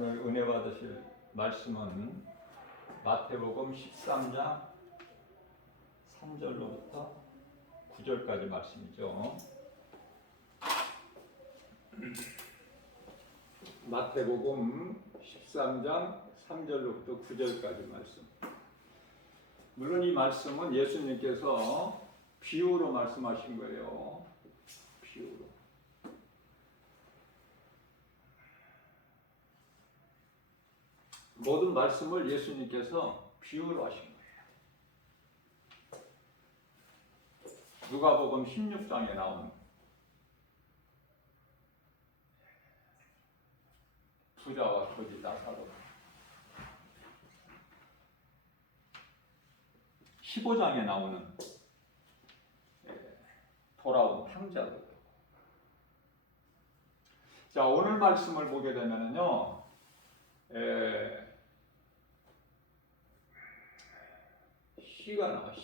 오늘 은혜 받으실 말씀은 마태복음 13장 3절로부터 9절까지 말씀이죠. 마태복음 13장 3절로부터 9절까지 말씀. 물론 이 말씀은 예수님께서 비유로 말씀하신 거예요. 비유로. 모든 말씀을 예수님께서 비유로 하신 거예요. 누가복음 16장에 나오는 부자와 거지 나사로, 15장에 나오는 돌아온 황자도. 자, 오늘 말씀을 보게 되면은요, 시가 나와.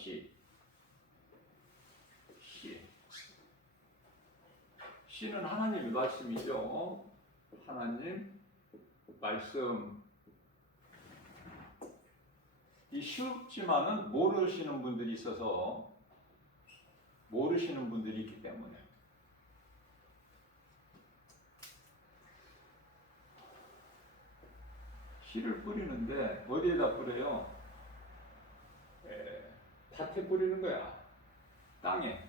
시는 하나님의 말씀이죠. 하나님 말씀. 이 쉽지만은 모르시는 분들이 있어서, 모르시는 분들이 있기 때문에 씨를 뿌리는데 어디에다 뿌려요? 밭에 뿌리는 거야. 땅에.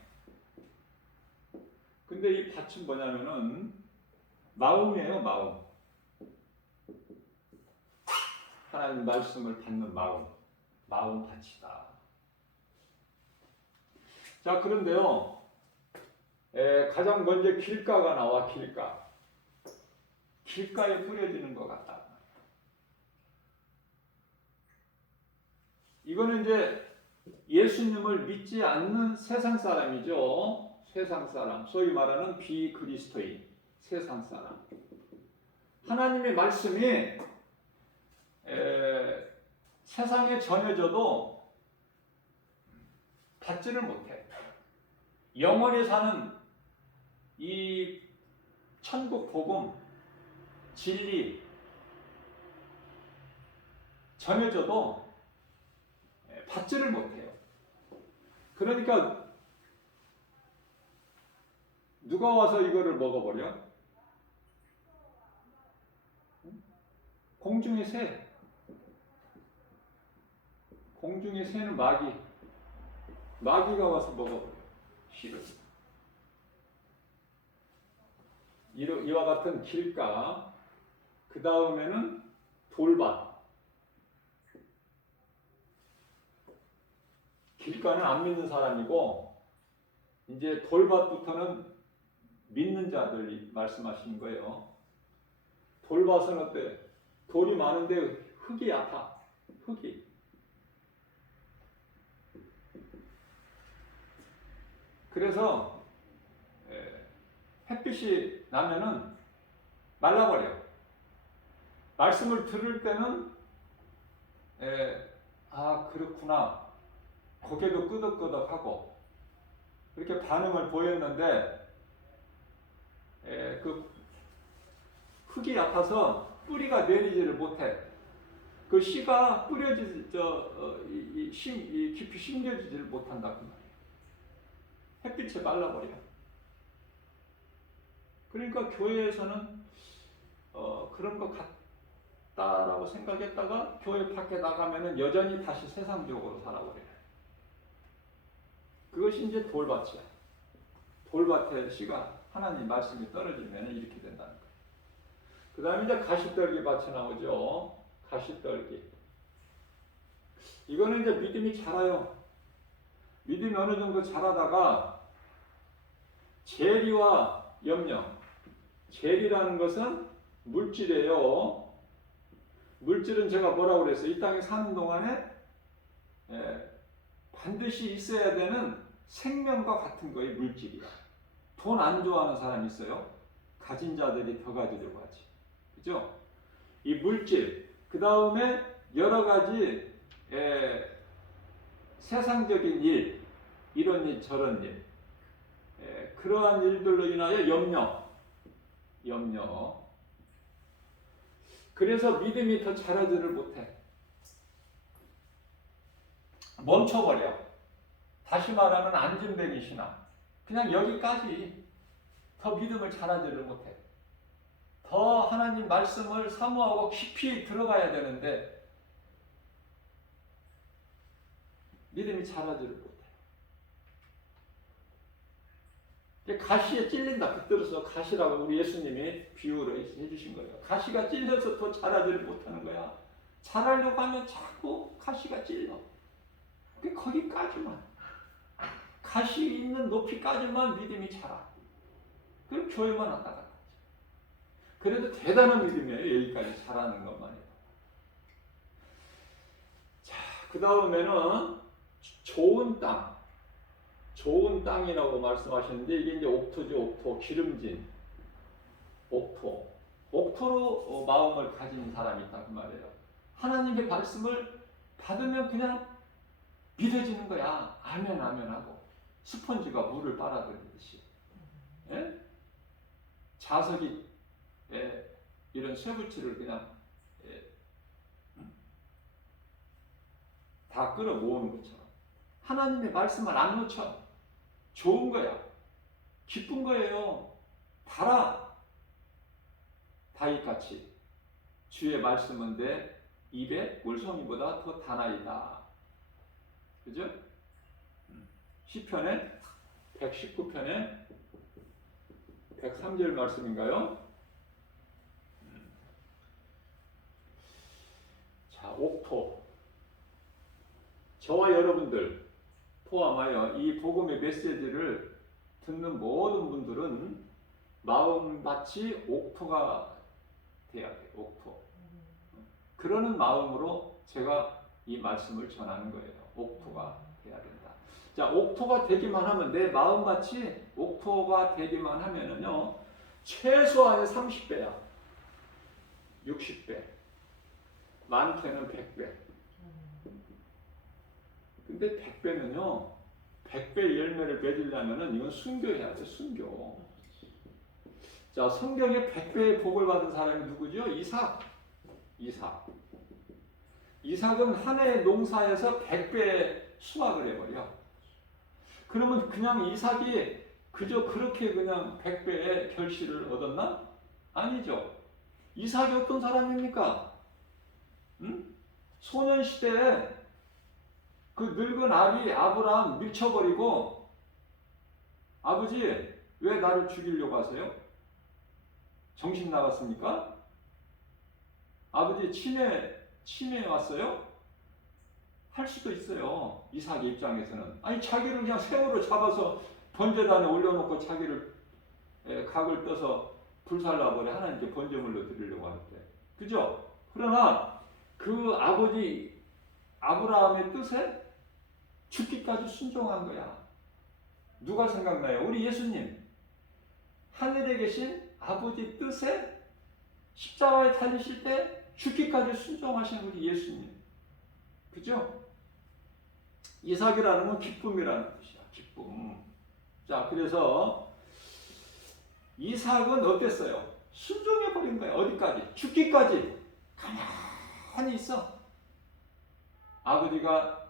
근데 이 밭은 뭐냐면은 마음이에요. 마음. 하나님 말씀을 받는 마음. 마음 밭이다. 자, 그런데요, 가장 먼저 길가가 나와. 길가에 뿌려지는 것 같다. 이거는 이제 예수님을 믿지 않는 세상 사람이죠. 세상 사람. 소위 말하는 비그리스도인, 세상 사람. 하나님의 말씀이 세상에 전해져도 받지를 못해. 영원히 사는 이 천국 복음, 진리 전해져도 받지를 못해요. 그러니까 누가 와서 이거를 먹어버려? 공중의 새. 공중의 새는 마귀가 와서 먹어버려. 씨를. 이와 같은 길가, 그 다음에는 돌밭. 길가는 안 믿는 사람이고, 이제 돌밭부터는 믿는 자들이 말씀하시는 거예요. 돌밭은 어때? 돌이 많은데 흙이 얕아. 흙이. 그래서 햇빛이 나면은 말라버려. 말씀을 들을 때는 그렇구나. 고개도 끄덕끄덕하고 이렇게 반응을 보였는데 그 흙이 얕아서 뿌리가 내리지를 못해. 그 씨가 깊이 심겨지지를 못한다 그 말이에요. 햇빛에 말라버려. 그러니까 교회에서는 그런 것 같다라고 생각했다가 교회 밖에 나가면은 여전히 다시 세상적으로 살아버려요. 그것이 이제 돌밭이야. 돌밭에 씨가 하나님 말씀이 떨어지면 이렇게 된다는 거예요. 그 다음에 이제 가시떨기 밭이 나오죠. 가시떨기. 이거는 이제 믿음이 자라요. 믿음이 어느 정도 자라다가 재리와 염려. 재리라는 것은 물질이에요. 물질은 제가 뭐라고 그랬어요? 이 땅에 사는 동안에 반드시 있어야 되는 생명과 같은 거예요. 물질이야. 돈 안 좋아하는 사람이 있어요. 가진 자들이 더 가지려고 하지. 그죠? 이 물질, 그 다음에 여러 가지 세상적인 일, 이런 일, 저런 일, 그러한 일들로 인하여 염려. 그래서 믿음이 더 자라지를 못해. 멈춰버려. 다시 말하면 안진뱅이 신앙. 그냥 여기까지. 더 믿음을 자라지를 못해. 더 하나님 말씀을 사모하고 깊이 들어가야 되는데 믿음이 자라지를 못해. 가시에 찔린다. 빗들어서 가시라고 우리 예수님이 비유를 해주신 거예요. 가시가 찔려서 더 자라지를 못하는 거야. 자라려고 하면 자꾸 가시가 찔려. 거기까지만. 가시 있는 높이까지만 믿음이 자라. 그럼 교회만 왔다 갔다 하지. 그래도 대단한 믿음이에요. 여기까지 자라는 것만 해도. 자, 그 다음에는 좋은 땅. 좋은 땅이라고 말씀하시는데 이게 이제 옥토죠. 옥토. 기름진 옥토. 옥토로 마음을 가진 사람이 있다 그 말이에요. 하나님의 말씀을 받으면 그냥 믿어지는 거야. 아멘 아멘 하고 스펀지가 물을 빨아들이듯이. 예? 자석이 이런 쇠붙이를 그냥 다 끌어 모으는 것처럼 하나님의 말씀을 안 놓쳐. 좋은 거야. 기쁜 거예요. 달아. 다윗같이 주의 말씀은 내 입에 꿀송이보다 더 다나이다. 그죠? 시편에 119편에 103절 말씀인가요? 자, 옥토. 저와 여러분들 포함하여 이 복음의 메시지를 듣는 모든 분들은 마음밭이 옥토가 돼야 돼요. 옥토. 그러는 마음으로 제가 이 말씀을 전하는 거예요. 옥토가 돼야 된다. 자, 옥토가 되기만 하면 내 마음밭이 옥토가 되기만 하면은요 최소한 30배야. 60배. 많게는 100배. 근데 100배는요 100배 열매를 맺으려면은 이건 순교해야 돼. 순교. 자, 성경에 100배의 복을 받은 사람이 누구죠? 이삭. 이삭은 한 해의 농사에서 100배의 수확을 해버려. 그러면 그냥 이삭이 그저 그렇게 그냥 100배의 결실을 얻었나? 아니죠. 이삭이 어떤 사람입니까? 소년시대에 그 늙은 아비 아브라함 밀쳐버리고 아버지 왜 나를 죽이려고 하세요? 정신 나갔습니까? 아버지 치매 왔어요? 할 수도 있어요. 이삭의 입장에서는. 아니 자기를 그냥 새우로 잡아서 번제단에 올려놓고 자기를 각을 떠서 불살라버려 하나님께 번제물로 드리려고 할 때. 그죠? 그러나 그 아버지 아브라함의 뜻에 죽기까지 순종한 거야. 누가 생각나요? 우리 예수님. 하늘에 계신 아버지 뜻에 십자가에 달리실 때 죽기까지 순종하신 우리 예수님. 그죠? 이삭이라는 건 기쁨이라는 뜻이야. 기쁨. 자, 그래서 이삭은 어땠어요? 순종해버린 거야. 어디까지? 죽기까지. 가만히 있어. 아버지가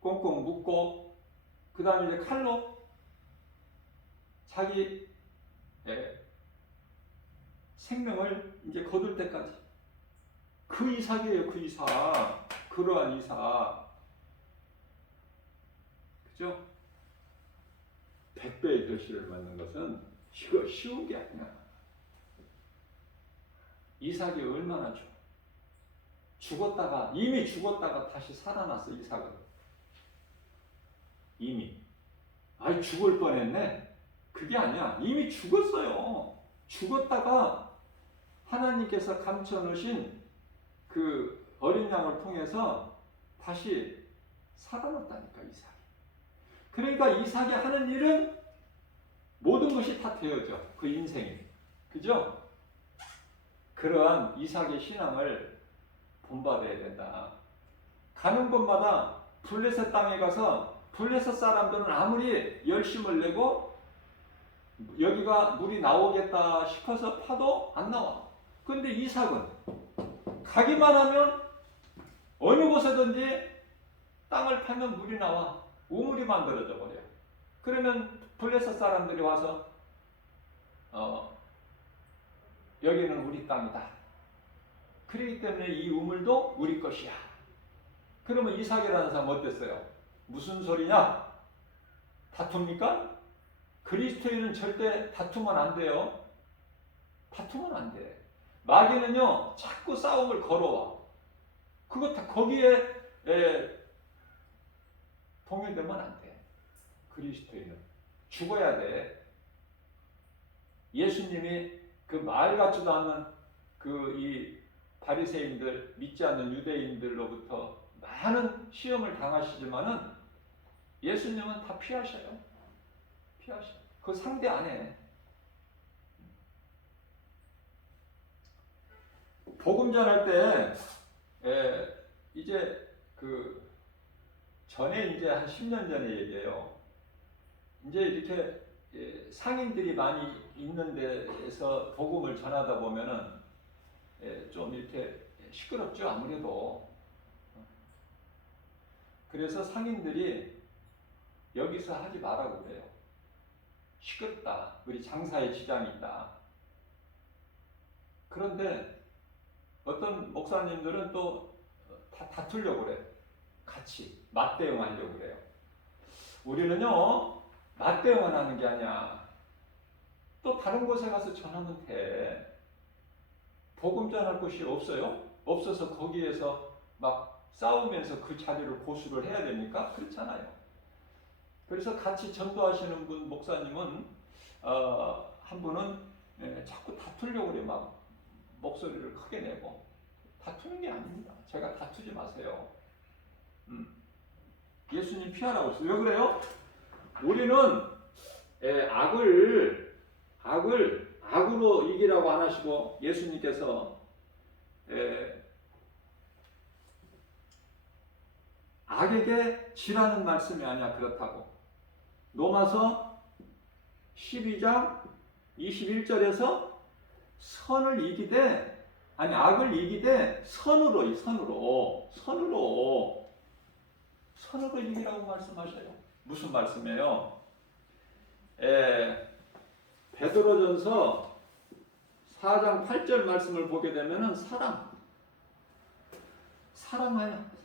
꽁꽁 묶고 그 다음에 이제 칼로 자기 생명을 이제 거둘 때까지. 그 이삭이에요. 그 이삭. 그러한 이삭. 그죠? 100배의 결실을 맞는 것은 이거 쉬운 게 아니야. 이삭이 얼마나 좋아. 이미 죽었다가 다시 살아났어. 이삭은. 이미. 아이 죽을 뻔했네. 그게 아니야. 이미 죽었어요. 죽었다가 하나님께서 감춰놓으신 그 어린 양을 통해서 다시 살아났다니까 이삭이. 그러니까 이삭이 하는 일은 모든 것이 다 되어져. 그 인생이. 그죠? 그러한 이삭의 신앙을 본받아야 된다. 가는 곳마다 블레셋 땅에 가서 블레셋 사람들은 아무리 열심을 내고 여기가 물이 나오겠다 싶어서 파도 안 나와. 근데 이삭은 가기만 하면 어느 곳에든지 땅을 파면 물이 나와 우물이 만들어져 버려요. 그러면 블레셋 사람들이 와서 여기는 우리 땅이다. 그렇기 때문에 이 우물도 우리 것이야. 그러면 이삭이라는 사람 어땠어요? 무슨 소리냐? 다툽니까? 그리스도인은 절대 다투면 안 돼요. 다투면 안 돼. 마귀는요 자꾸 싸움을 걸어와. 그거 다 거기에 동요되면 안 돼. 그리스도인은 죽어야 돼. 예수님이 그 말 같지도 않은 그 이 바리새인들 믿지 않는 유대인들로부터 많은 시험을 당하시지만은 예수님은 다 피하셔요. 피하셔. 그 상대 안 해. 복음 전할 때 이제 그 전에 이제 한 10년 전의 얘기예요. 이제 이렇게 상인들이 많이 있는 데에서 복음을 전하다 보면은 좀 이렇게 시끄럽죠, 아무래도. 그래서 상인들이 여기서 하지 말라고 그래요. 시끄럽다. 우리 장사에 지장이 있다. 그런데 어떤 목사님들은 또 다투려고 그래. 같이 맞대응하려고 그래요. 우리는요 맞대응을 하는 게 아니야. 또 다른 곳에 가서 전하면 돼. 복음 전할 곳이 없어요? 없어서 거기에서 막 싸우면서 그 자리를 고수를 해야 됩니까? 그렇잖아요. 그래서 같이 전도하시는 분 목사님은 한 분은 자꾸 다투려고 그래. 막 목소리를 크게 내고. 다투는 게 아닙니다. 제가 다투지 마세요. 예수님 피하라고 했어요. 왜 그래요? 우리는 악으로 이기라고 안 하시고 예수님께서 악에게 지라는 말씀이 아니야. 그렇다고. 로마서 12장 21절에서 선을 이기되 악을 이기되 선으로 이기라고 말씀하셔요. 무슨 말씀이에요? 베드로전서 4장 8절 말씀을 보게 되면은 사랑하여 사랑.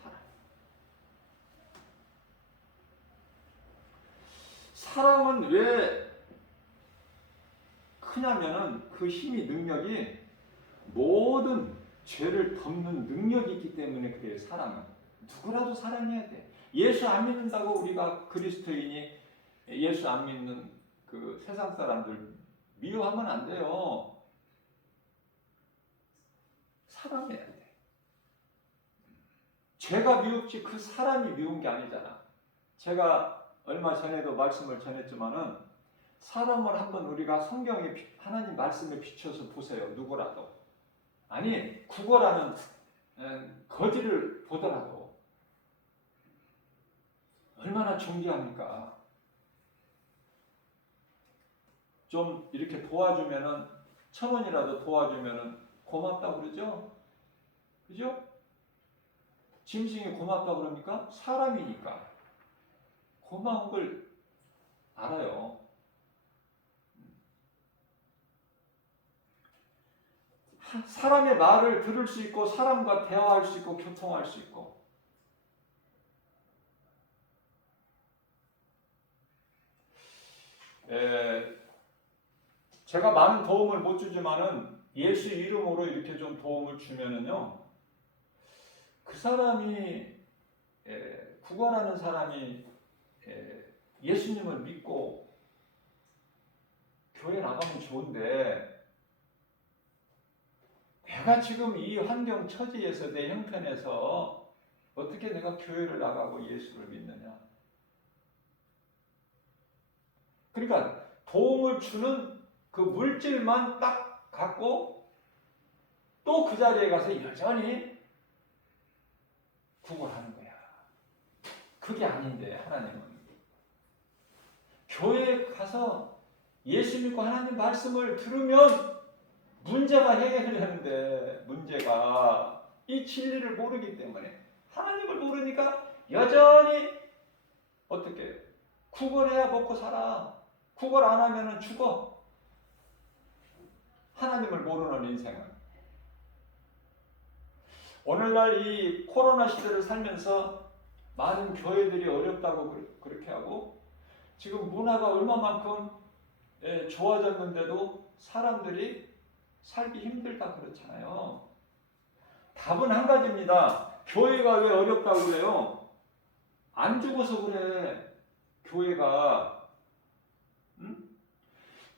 사랑은 왜 크냐면은 그 힘이 능력이 모든 죄를 덮는 능력이 있기 때문에 그래요. 사랑은 누구라도 사랑해야 돼. 예수 안 믿는다고 우리가 그리스도인이 예수 안 믿는 그 세상 사람들 미워하면 안 돼요. 사랑해야 돼. 죄가 미웠지 그 사람이 미운 게 아니잖아. 제가 얼마 전에도 말씀을 전했지만은 사람을 한번 우리가 성경에 하나님 말씀에 비춰서 보세요. 누구라도. 아니 국어라는 거지를 보더라도 얼마나 존귀합니까? 좀 이렇게 도와주면은 1,000원이라도 도와주면은 고맙다고 그러죠? 그죠? 짐승이 고맙다고 그럽니까? 사람이니까 고마운 걸 알아요. 사람의 말을 들을 수 있고 사람과 대화할 수 있고 교통할 수 있고 제가 많은 도움을 못 주지만은 예수 이름으로 이렇게 좀 도움을 주면은요 그 사람이 구걸하는 사람이 예수님을 믿고 교회 나가면 좋은데 내가 지금 이 환경 처지에서 내 형편에서 어떻게 내가 교회를 나가고 예수를 믿느냐. 그러니까 도움을 주는 그 물질만 딱 갖고 또 그 자리에 가서 여전히 구걸하는 거야. 그게 아닌데 하나님은 교회에 가서 예수 믿고 하나님 말씀을 들으면 문제가 해결되는데 문제가 이 진리를 모르기 때문에 하나님을 모르니까 여전히 어떻게 구걸해야 먹고 살아. 구걸 안 하면은 죽어. 하나님을 모르는 인생은. 오늘날 이 코로나 시대를 살면서 많은 교회들이 어렵다고 그렇게 하고 지금 문화가 얼마만큼 좋아졌는데도 사람들이 살기 힘들다 그렇잖아요. 답은 한 가지입니다. 교회가 왜 어렵다고 그래요? 안 죽어서 그래. 교회가. 응?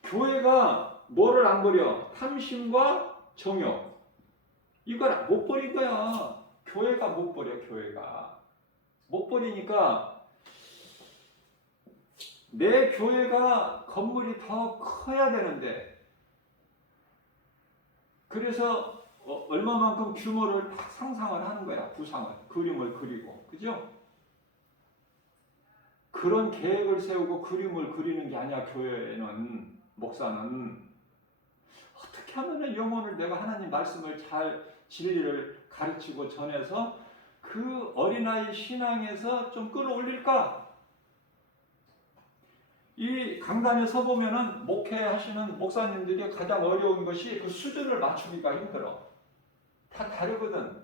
교회가 뭐를 안 버려? 탐심과 정욕. 이걸 못 버린 거야. 교회가 못 버려. 교회가. 못 버리니까 내 교회가 건물이 더 커야 되는데 그래서 얼마만큼 규모를 딱 상상을 하는 거야. 구상을. 그림을 그리고. 그죠? 그런 계획을 세우고 그림을 그리는 게 아니야. 교회는, 목사는. 어떻게 하면 영혼을 내가 하나님 말씀을 잘 진리를 가르치고 전해서 그 어린아이 신앙에서 좀 끌어올릴까? 이 강단에 서보면은 목회하시는 목사님들이 가장 어려운 것이 그 수준을 맞추기가 힘들어. 다 다르거든.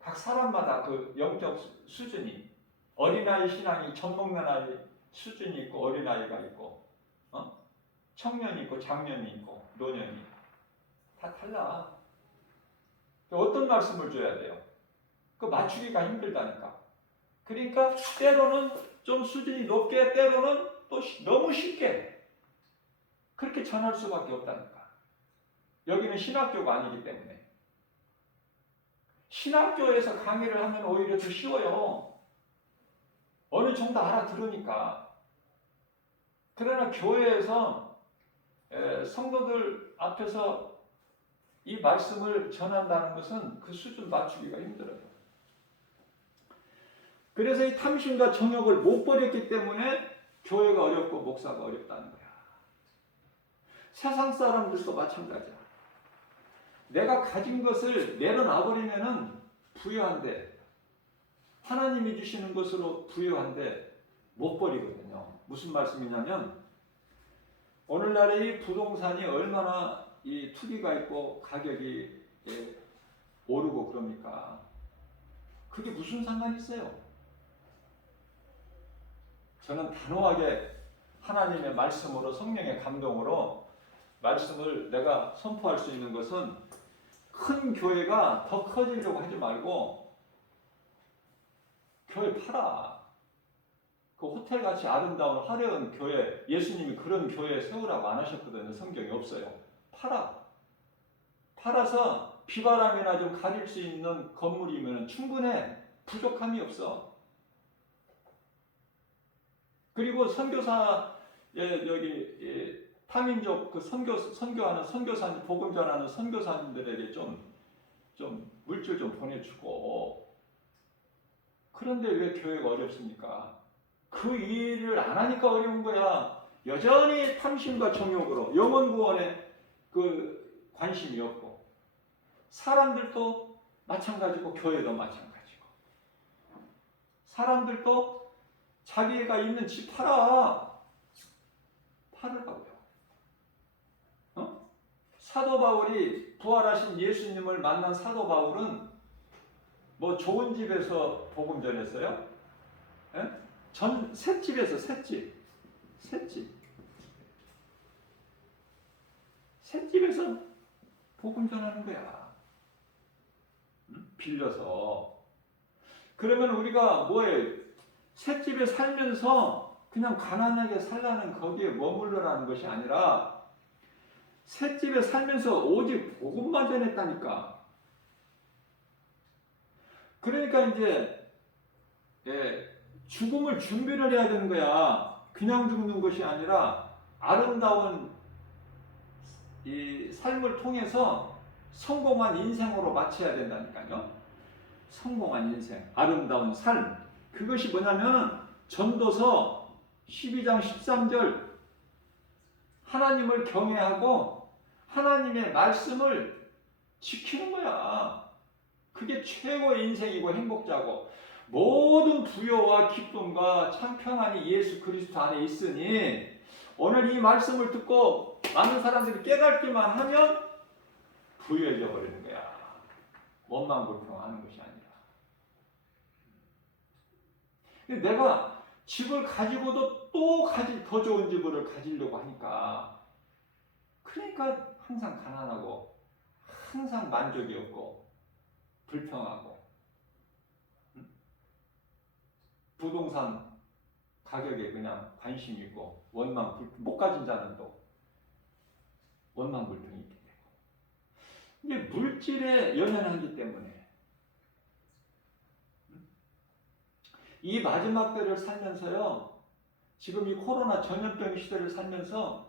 각 사람마다 그 영적 수준이. 어린아이 신앙이 젖 먹는 아이 수준이 있고 어린아이가 있고 청년이 있고 장년이 있고 노년이 다 달라. 어떤 말씀을 줘야 돼요? 그 맞추기가 힘들다니까. 그러니까 때로는 좀 수준이 높게 때로는 또 너무 쉽게 그렇게 전할 수밖에 없다니까. 여기는 신학교가 아니기 때문에. 신학교에서 강의를 하면 오히려 더 쉬워요. 어느 정도 알아들으니까. 그러나 교회에서 성도들 앞에서 이 말씀을 전한다는 것은 그 수준 맞추기가 힘들어요. 그래서 이 탐심과 정욕을 못 버렸기 때문에 교회가 어렵고 목사가 어렵다는 거야. 세상 사람들도 마찬가지야. 내가 가진 것을 내려놔버리면은 부유한데 하나님이 주시는 것으로 부유한데 못 버리거든요. 무슨 말씀이냐면 오늘날의 이 부동산이 얼마나 이 투기가 있고 가격이 오르고 그럽니까? 그게 무슨 상관이 있어요? 저는 단호하게 하나님의 말씀으로 성령의 감동으로 말씀을 내가 선포할 수 있는 것은 큰 교회가 더 커지려고 하지 말고 교회 팔아. 그 호텔같이 아름다운 화려한 교회, 예수님이 그런 교회 세우라고 안 하셨거든요. 성경이 없어요. 팔아. 팔아서 비바람이나 좀 가릴 수 있는 건물이면 충분해. 부족함이 없어. 그리고 선교사, 여기, 타민족 그 선교하는 선교사님, 복음 전하는 선교사님들에게 좀 물질 좀 보내주고. 그런데 왜 교회가 어렵습니까? 그 일을 안 하니까 어려운 거야. 여전히 탐심과 정욕으로 영혼 구원에 그 관심이 없고 사람들도 마찬가지고 교회도 마찬가지고 사람들도 자기가 있는 집 팔으라고요. 사도 바울이 부활하신 예수님을 만난 사도 바울은 뭐 좋은 집에서 복음 전했어요? 셋집에서 셋집에서 복음 전하는 거야. 빌려서. 그러면 우리가 뭐에 셋집에 살면서 그냥 가난하게 살라는 거기에 머물러라는 것이 아니라 셋집에 살면서 오직 복음만 전했다니까. 그러니까 이제 죽음을 준비를 해야 되는 거야. 그냥 죽는 것이 아니라 아름다운 이 삶을 통해서 성공한 인생으로 마쳐야 된다니까요. 성공한 인생, 아름다운 삶. 그것이 뭐냐면 전도서 12장 13절 하나님을 경외하고 하나님의 말씀을 지키는 거야. 그게 최고의 인생이고 행복자고, 모든 부여와 기쁨과 참 평안이 예수 그리스도 안에 있으니, 오늘 이 말씀을 듣고 많은 사람들이 깨닫기만 하면 부유해져 버리는 거야. 원망불평하는 것이 아니라. 내가 집을 가지고도 또 더 좋은 집을 가지려고 하니까, 그러니까 항상 가난하고 항상 만족이 없고 불평하고, 부동산 가격에 그냥 관심 있고 못 가진 자는 또 원망불평이 있게 되고, 이게 물질에 연연하기 때문에 이 마지막 때를 살면서요, 지금 이 코로나 전염병 시대를 살면서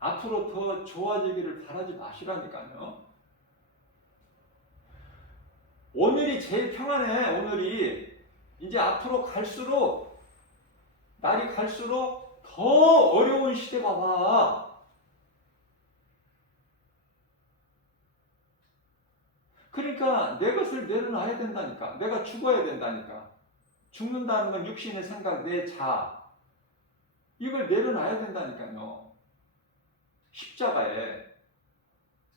앞으로 더 좋아지기를 바라지 마시라니까요. 오늘이 제일 평안해. 오늘이 이제 앞으로 갈수록, 날이 갈수록 더 어려운 시대가 와. 그러니까 내 것을 내려놔야 된다니까. 내가 죽어야 된다니까. 죽는다는 건 육신의 생각, 내 자, 이걸 내려놔야 된다니까요. 십자가에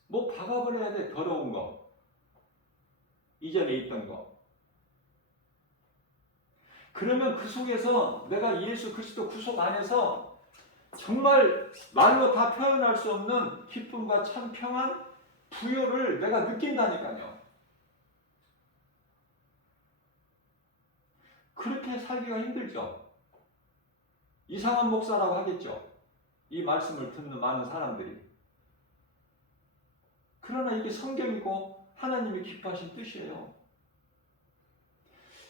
뭐 박아버려야 돼. 더러운 거, 이전에 있던 거. 그러면 그 속에서 내가 예수 그리스도 구속 안에서 정말 말로 다 표현할 수 없는 기쁨과 참 평안, 부여를 내가 느낀다니까요. 그렇게 살기가 힘들죠. 이상한 목사라고 하겠죠. 이 말씀을 듣는 많은 사람들이. 그러나 이게 성경이고 하나님이 기뻐하신 뜻이에요.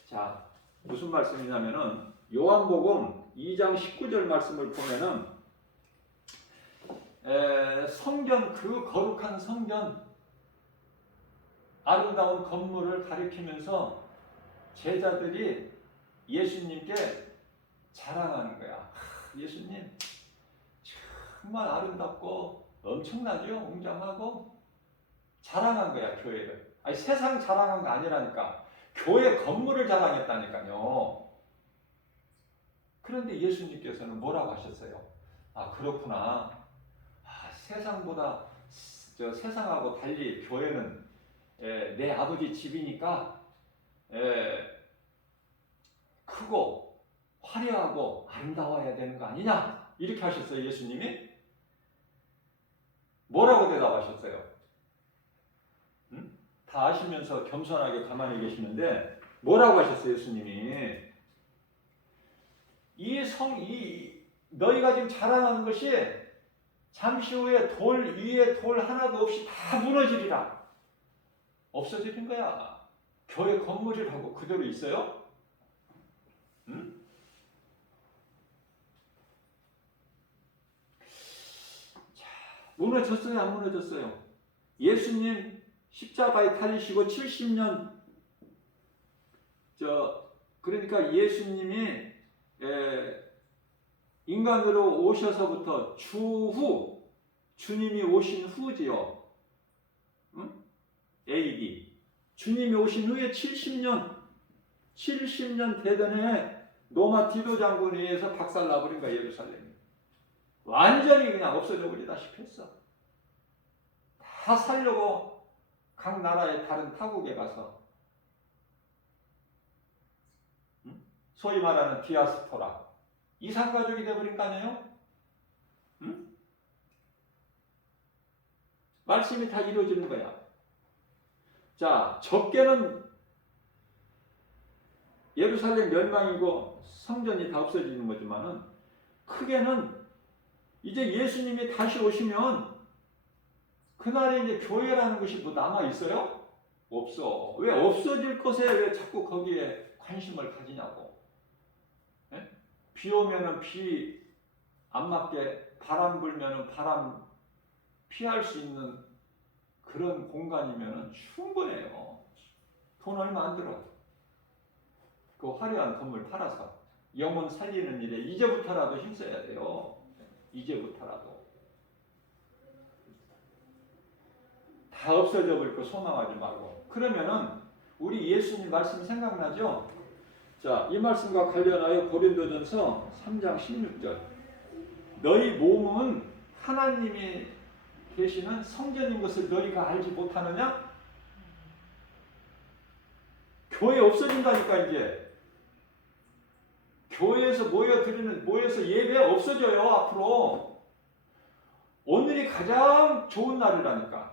자, 무슨 말씀이냐면은 요한복음 2장 19절 말씀을 보면은 성전, 그 거룩한 성전, 아름다운 건물을 가리키면서 제자들이 예수님께 자랑하는 거야. 예수님 정말 아름답고 엄청나죠? 웅장하고. 자랑한 거야, 교회를. 아니, 세상 자랑한 거 아니라니까. 교회 건물을 자랑했다니까요. 그런데 예수님께서는 뭐라고 하셨어요? 아, 그렇구나. 세상보다, 세상하고 달리 교회는 내 아버지 집이니까 크고 화려하고 아름다워야 되는 거 아니냐? 이렇게 하셨어요, 예수님이. 뭐라고 대답하셨어요? 다 아시면서 겸손하게 가만히 계시는데 뭐라고 하셨어요, 예수님이? 너희가 지금 자랑하는 것이 잠시 후에 돌 위에 돌 하나도 없이 다 무너지리라. 없어지는 거야. 교회 건물이라고 그대로 있어요? 응? 자, 무너졌어요, 안 무너졌어요? 예수님 십자가에 달리시고 70년, 그러니까 예수님이 인간으로 오셔서부터 주후, 주님이 오신 후지요. 응? AD. 주님이 오신 후에 70년 되던 로마 디도 장군에 의해서 박살나버린 거야, 예루살렘이. 완전히 그냥 없어져 버리다시피 했어. 다 살려고 각 나라의 다른 타국에 가서, 소위 말하는 디아스포라, 이산가족이 되어버린 거 아니에요? 응? 말씀이 다 이루어지는 거야. 자, 적게는 예루살렘 멸망이고 성전이 다 없어지는 거지만은, 크게는 이제 예수님이 다시 오시면 그날에 이제 교회라는 것이 뭐 남아 있어요? 없어. 왜 없어질 것에 왜 자꾸 거기에 관심을 가지냐고. 네? 비 오면은 비 안 맞게, 바람 불면은 바람 피할 수 있는 그런 공간이면은 충분해요. 돈 얼마 안 들어. 그 화려한 건물 팔아서 영혼 살리는 일에 이제부터라도 힘써야 돼요. 이제부터라도. 다 없어져 버릴 거 소망하지 말고. 그러면은 우리 예수님 말씀 생각나죠? 자, 이 말씀과 관련하여 고린도전서 3장 16절. 너희 몸은 하나님이 계시는 성전인 것을 너희가 알지 못하느냐? 교회 없어진다니까. 이제 교회에서 모여서 예배 없어져요. 앞으로. 오늘이 가장 좋은 날이라니까.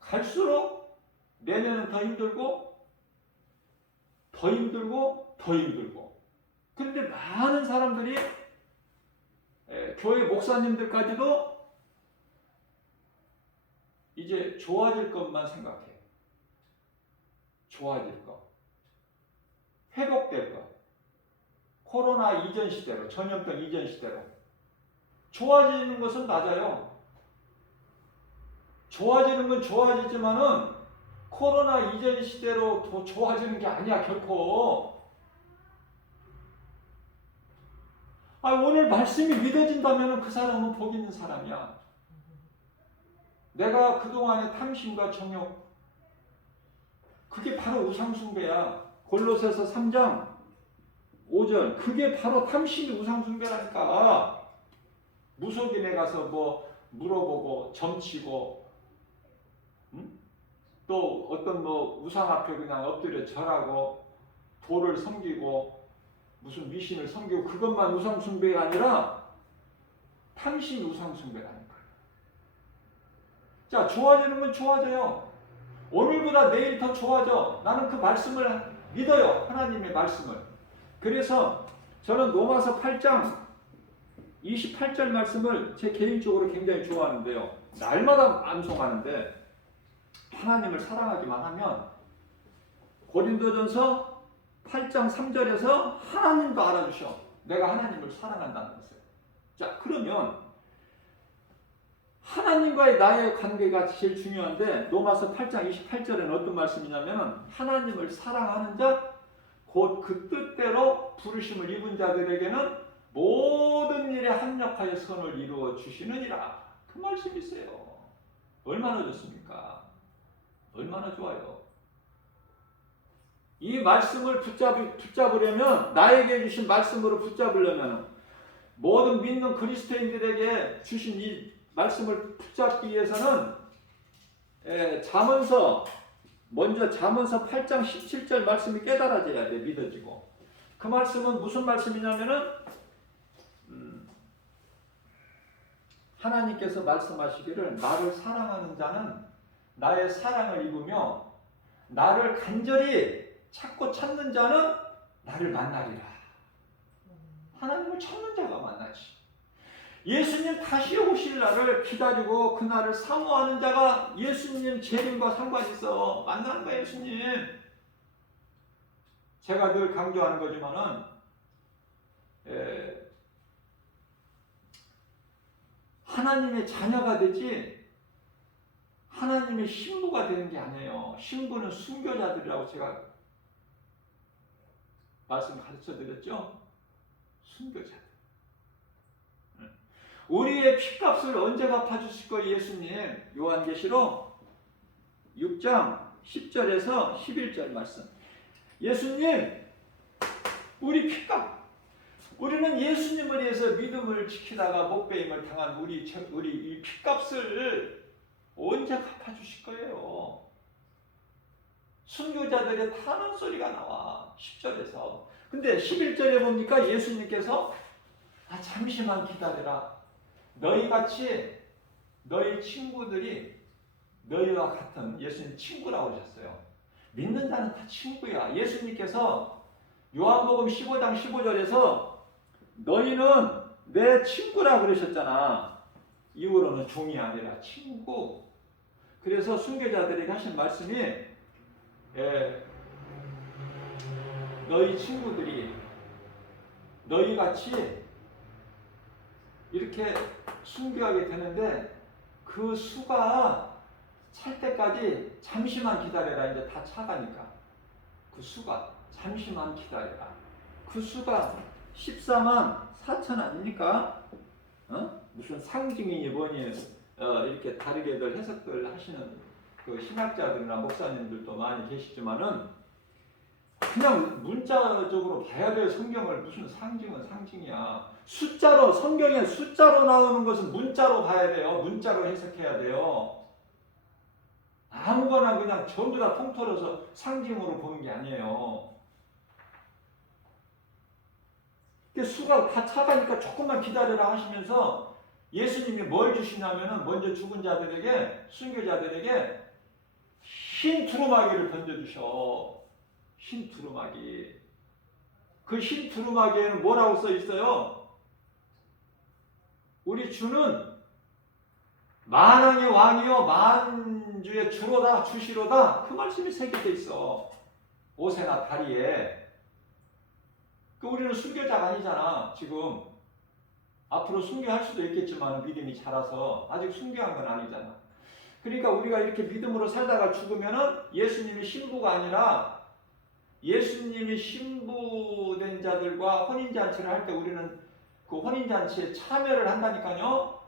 갈수록 내년은 더 힘들고 더 힘들고 더 힘들고. 그런데 많은 사람들이 교회 목사님들까지도 이제 좋아질 것만 생각해. 좋아질 것. 회복될 것. 코로나 이전 시대로, 전염병 이전 시대로. 좋아지는 것은 맞아요. 좋아지는 건 좋아지지만은 코로나 이전 시대로 더 좋아지는 게 아니야, 결코. 오늘 말씀이 믿어진다면 그 사람은 복 있는 사람이야. 내가 그동안의 탐심과 정욕, 그게 바로 우상숭배야. 골로새서 3장 5절, 그게 바로 탐심이 우상숭배라니까. 무속인에 가서 뭐 물어보고 점치고, 또 어떤 뭐 우상 앞에 그냥 엎드려 절하고 돌을 섬기고 무슨 미신을 섬기고, 그것만 우상숭배가 아니라 탐심이 우상숭배라니까. 자, 좋아지는 건 좋아져요. 오늘보다 내일 더 좋아져. 나는 그 말씀을 믿어요. 하나님의 말씀을. 그래서 저는 로마서 8장 28절 말씀을 제 개인적으로 굉장히 좋아하는데요. 날마다 암송하는데, 하나님을 사랑하기만 하면 고린도전서 8장 3절에서 하나님도 알아주셔. 내가 하나님을 사랑한다는 것을. 자, 그러면 하나님과의 나의 관계가 제일 중요한데, 로마서 8장 28절에는 어떤 말씀이냐면, 하나님을 사랑하는 자, 곧 그 뜻대로 부르심을 입은 자들에게는 모든 일에 합력하여 선을 이루어 주시느니라. 그 말씀이 있어요. 얼마나 좋습니까? 얼마나 좋아요. 이 말씀을 붙잡으려면, 나에게 주신 말씀으로 붙잡으려면, 모든 믿는 그리스도인들에게 주신 이 말씀을 붙잡기 위해서는 먼저 잠언서 8장 17절 말씀이 깨달아져야 돼. 믿어지고. 그 말씀은 무슨 말씀이냐면은 하나님께서 말씀하시기를, 나를 사랑하는 자는 나의 사랑을 입으며 나를 간절히 찾는 자는 나를 만나리라. 하나님을 찾는 자가 만나지. 예수님 다시 오실 날을 기다리고 그 날을 사모하는 자가 예수님 재림과 상관이 있어. 만나는 거야, 예수님. 제가 늘 강조하는 거지만은 하나님의 자녀가 되지 하나님의 신부가 되는 게 아니에요. 신부는 순교자들이라고 제가 말씀 가르쳐 드렸죠? 순교자들. 우리의 핏값을 언제 갚아주실 거예요, 예수님? 요한계시록 6장 10절에서 11절 말씀. 예수님, 우리 핏값. 우리는 예수님을 위해서 믿음을 지키다가 목배임을 당한 우리 이 핏값을 언제 갚아주실 거예요? 순교자들의 타는 소리가 나와, 10절에서. 근데 11절에 보니까 예수님께서 잠시만 기다려라. 너희같이 너희 친구들이 너희와 같은, 예수님 친구라고 하셨어요. 믿는 자는 다 친구야. 예수님께서 요한복음 15장 15절에서 너희는 내 친구라 그러셨잖아. 이후로는 종이 아니라 친구. 그래서 순교자들에게 하신 말씀이 너희 친구들이 너희같이 이렇게 순교하게 되는데, 그 수가 찰 때까지 잠시만 기다려라. 이제 다 차가니까. 그 수가 잠시만 기다려라. 그 수가 14만 4천 아닙니까? 무슨 상징이니 뭐니 이렇게 다르게들 해석들 하시는 그 신학자들이나 목사님들도 많이 계시지만은 그냥 문자적으로 봐야 돼요. 성경을. 무슨 상징은 상징이야. 숫자로, 성경에 숫자로 나오는 것은 문자로 봐야 돼요. 문자로 해석해야 돼요. 아무거나 그냥 전부 다 통틀어서 상징으로 보는 게 아니에요. 수가 다 차가니까 조금만 기다려라 하시면서 예수님이 뭘 주시냐면은 먼저 죽은 자들에게, 순교자들에게 흰 두루마기를 던져주셔. 흰 두루마기. 그 흰 두루마기에는 뭐라고 써 있어요? 우리 주는 만왕의 왕이요 만주의 주로다 주시로다. 그 말씀이 새겨져 있어. 옷에나 다리에. 우리는 순교자가 아니잖아. 지금 앞으로 순교할 수도 있겠지만 믿음이 자라서 아직 순교한 건 아니잖아. 그러니까 우리가 이렇게 믿음으로 살다가 죽으면은 예수님이 신부가 아니라 예수님이 신부된 자들과 혼인잔치를 할 때 우리는 그 혼인잔치에 참여를 한다니까요.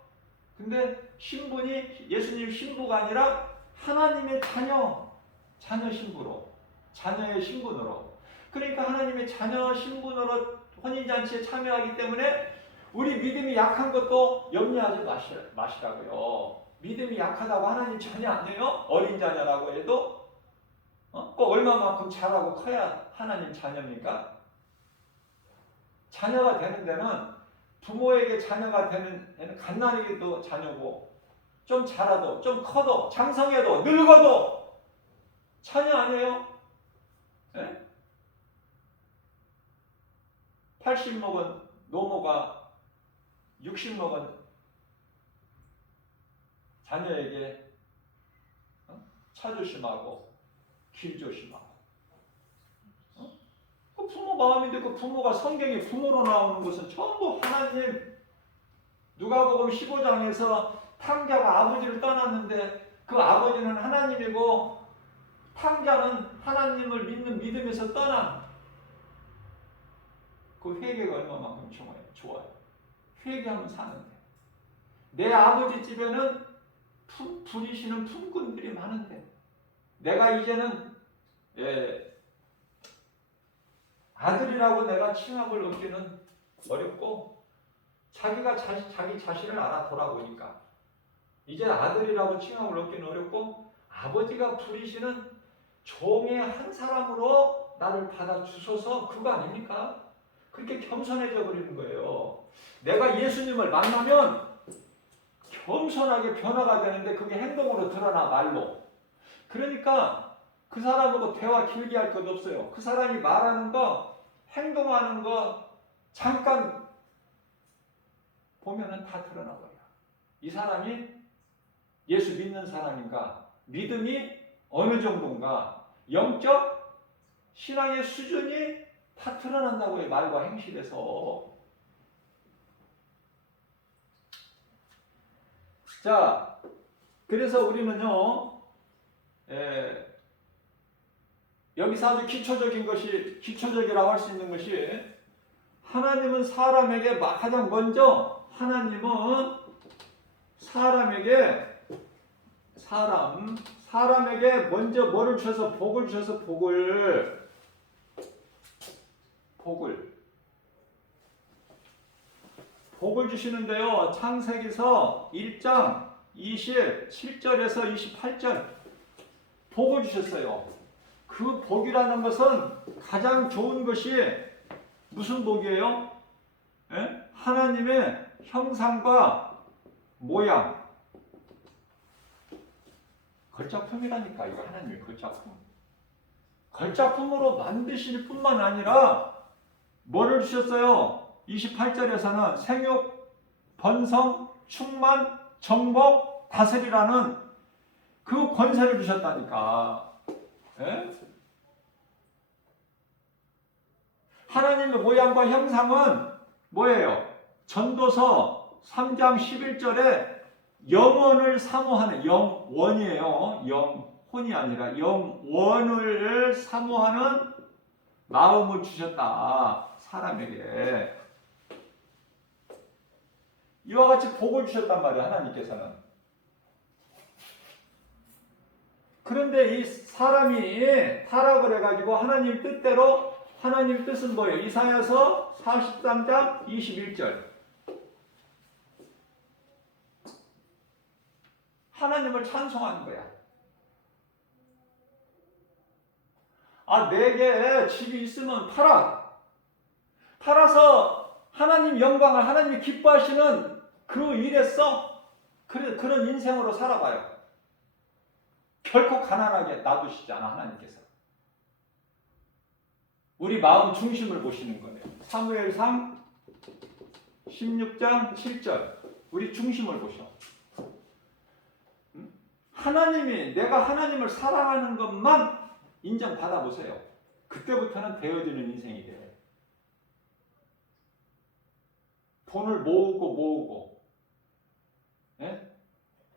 근데 신분이 예수님 신부가 아니라 하나님의 자녀 신부로, 자녀의 신분으로. 그러니까 하나님의 자녀 신분으로 혼인잔치에 참여하기 때문에 우리 믿음이 약한 것도 염려하지 마시라고요. 믿음이 약하다고 하나님 자녀 안 돼요? 어린 자녀라고 해도 꼭 얼마만큼 잘하고 커야 하나님 자녀입니까? 자녀가 되는 데는 부모에게 자녀가 되는 데는 갓난아기도 자녀고 좀 자라도 좀 커도 장성해도 늙어도 자녀 아니에요? 네? 80 먹은 노모가 60 먹은 자녀에게 차 조심하고 길 조심하고 그 부모 마음인데 그 부모가 성경에 부모로 나오는 것은 전부 하나님. 누가복음 15장에서 탕자가 아버지를 떠났는데 그 아버지는 하나님이고 탕자는 하나님을 믿는 믿음에서 떠난 그 회개가 얼마만큼 좋아요. 회개하면 사는데 내 아버지 집에는 부리시는 품꾼들이 많은데 내가 이제는 아들이라고 내가 칭함을 얻기는 어렵고 자기가 자기 자신을 알아 돌아보니까 이제 아들이라고 칭함을 얻기는 어렵고 아버지가 부리시는 종의 한 사람으로 나를 받아주소서 그거 아닙니까? 그렇게 겸손해져 버리는 거예요. 내가 예수님을 만나면 겸손하게 변화가 되는데 그게 행동으로 드러나 말로. 그러니까 그 사람하고 대화 길게 할 것 없어요. 그 사람이 말하는 거, 행동하는 거 잠깐 보면은 다 드러나 버려요. 이 사람이 예수 믿는 사람인가, 믿음이 어느 정도인가, 영적 신앙의 수준이 다 드러난다고요. 말과 행실에서. 자, 그래서 우리는요, 여기서 아주 기초적이라고 할 수 있는 것이 하나님은 사람에게 가장 먼저 하나님은 사람에게 먼저 뭐를 주셔서 복을 주셔서 복을 주시는데요. 창세기서 1장 27절에서 28절 복을 주셨어요. 그 복이라는 것은 가장 좋은 것이 무슨 복이에요? 하나님의 형상과 모양. 걸작품이라니까. 이거 하나님의 걸작품. 걸작품으로 만드실 뿐만 아니라 뭐를 주셨어요? 28절에서는 생육, 번성, 충만, 정복, 다스리라는 그 권세를 주셨다니까. 하나님의 모양과 형상은 뭐예요? 전도서 3장 11절에 영원을 사모하는 영원이에요. 영혼이 아니라 영원을 사모하는 마음을 주셨다. 사람에게. 이와 같이 복을 주셨단 말이에요. 하나님께서는. 그런데 이 사람이 타락을 해가지고 하나님 뜻대로, 하나님 뜻은 뭐예요? 이사야서 43장 21절. 하나님을 찬송하는 거야. 아, 내게 집이 있으면 팔아서 하나님 영광을, 하나님이 기뻐하시는 그 일에 써. 그런 인생으로 살아봐요. 결코 가난하게 놔두시지 않아, 하나님께서. 우리 마음 중심을 보시는 거예요. 사무엘상 16장 7절. 우리 중심을 보셔. 하나님이, 내가 하나님을 사랑하는 것만 인정받아 보세요. 그때부터는 되어지는 인생이 돼요. 돈을 모으고, 예?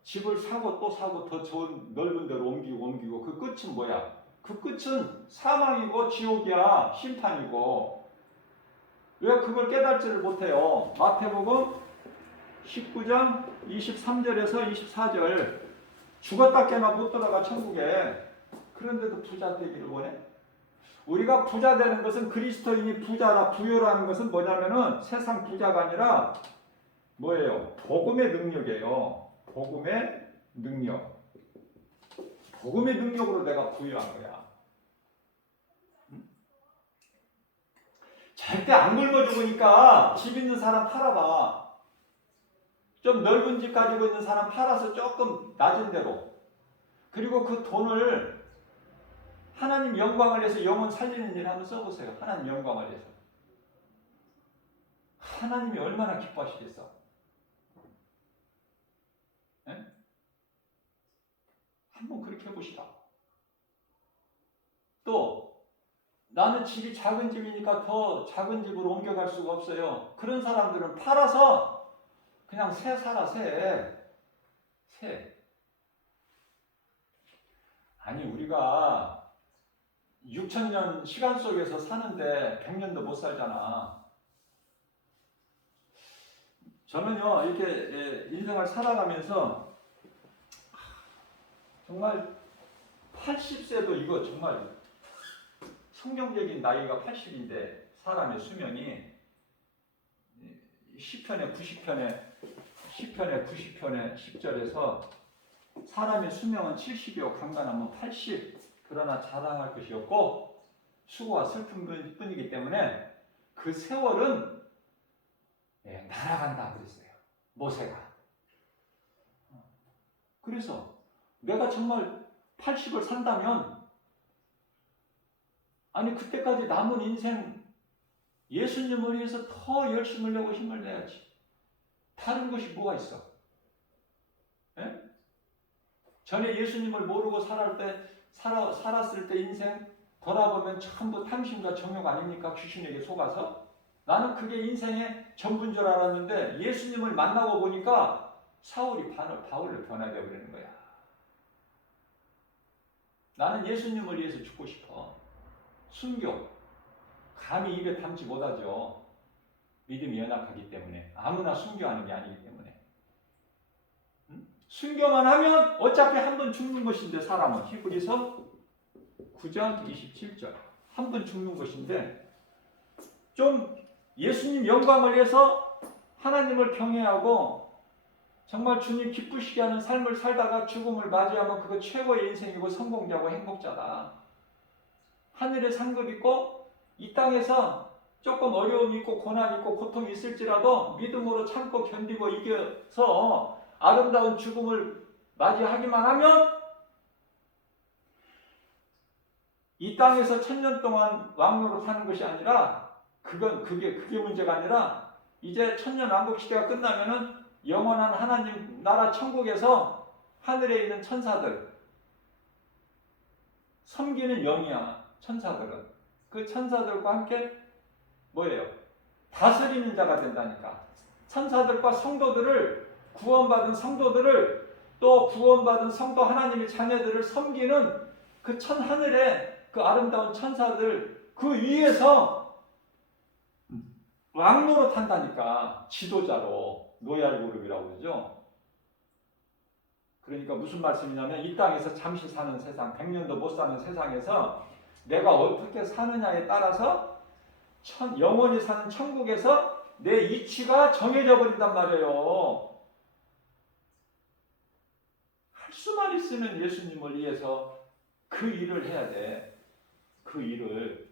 집을 사고 또 사고 더 좋은 넓은 데로 옮기고 그 끝은 뭐야? 그 끝은 사망이고 지옥이야. 심판이고. 왜 그걸 깨닫지를 못해요? 마태복음 19장 23절에서 24절. 죽었다 깨나 못 들어가 천국에. 그런데도 부자 되기를 원해? 우리가 부자 되는 것은, 그리스도인이 부자라, 부유라는 것은 뭐냐면은 세상 부자가 아니라 뭐예요? 복음의 능력이에요. 복음의 능력. 복음의 능력으로 내가 부유한 거야. 응? 절대 안 굶어 죽으니까 집 있는 사람 팔아봐. 좀 넓은 집 가지고 있는 사람 팔아서 조금 낮은 데로. 그리고 그 돈을 하나님 영광을 위해서 영혼 살리는 일을 한번 써보세요. 하나님 영광을 위해서. 하나님이 얼마나 기뻐하시겠어. 네? 한번 그렇게 해보시라. 또 나는 집이 작은 집이니까 더 작은 집으로 옮겨갈 수가 없어요. 그런 사람들은 팔아서 그냥 새 살아. 새. 아니, 우리가 6,000년 시간 속에서 사는데 100년도 못 살잖아. 저는요, 이렇게 인생을 살아가면서 정말 80세도 이거 정말 성경적인 나이가 80인데 사람의 수명이 시편의 90편의 10절에서 사람의 수명은 70이요 강간하면 80. 그러나 자랑할 것이 없고 수고와 슬픈 뿐이기 때문에 그 세월은 날아간다 그랬어요. 모세가. 그래서 내가 정말 80을 산다면, 아니 그때까지 남은 인생 예수님을 위해서 더 열심을 내고 힘을 내야지. 다른 것이 뭐가 있어? 에? 전에 예수님을 모르고 살았을 때 인생 돌아보면 전부 탐심과 정욕 아닙니까? 귀신에게 속아서. 나는 그게 인생의 전부인 줄 알았는데 예수님을 만나고 보니까 사울이 바울로 변화되어 버리는 거야. 나는 예수님을 위해서 죽고 싶어. 순교. 감히 입에 담지 못하죠. 믿음이 연약하기 때문에. 아무나 순교하는 게 아니기 때문에. 순교만 하면 어차피 한 번 죽는 것인데, 사람은. 히브리서 9장 27절. 한 번 죽는 것인데, 좀 예수님 영광을 위해서 하나님을 경외하고 정말 주님 기쁘시게 하는 삶을 살다가 죽음을 맞이하면 그거 최고의 인생이고 성공자고 행복자다. 하늘에 상급 있고 이 땅에서 조금 어려움이 있고 고난이 있고 고통이 있을지라도 믿음으로 참고 견디고 이겨서 아름다운 죽음을 맞이하기만 하면 이 땅에서 1000년 동안 왕노로 사는 것이 아니라 그게 문제가 아니라 이제 천년왕국 시대가 끝나면은 영원한 하나님 나라 천국에서 하늘에 있는 천사들 섬기는 영이야. 천사들은 그 천사들과 함께 뭐예요? 다스리는 자가 된다니까. 천사들과 성도들을 구원받은 성도들을 또 구원받은 성도 하나님의 자녀들을 섬기는 그 하늘의 그 아름다운 천사들 그 위에서 왕노로 탄다니까. 지도자로. 노예할 무릎이라고 그러죠. 그러니까 무슨 말씀이냐면 이 땅에서 잠시 사는 세상, 100년도 못 사는 세상에서 내가 어떻게 사느냐에 따라서 영원히 사는 천국에서 내 이치가 정해져 버린단 말이에요. 할 수만 있으면 예수님을 위해서 그 일을 해야 돼. 그 일을.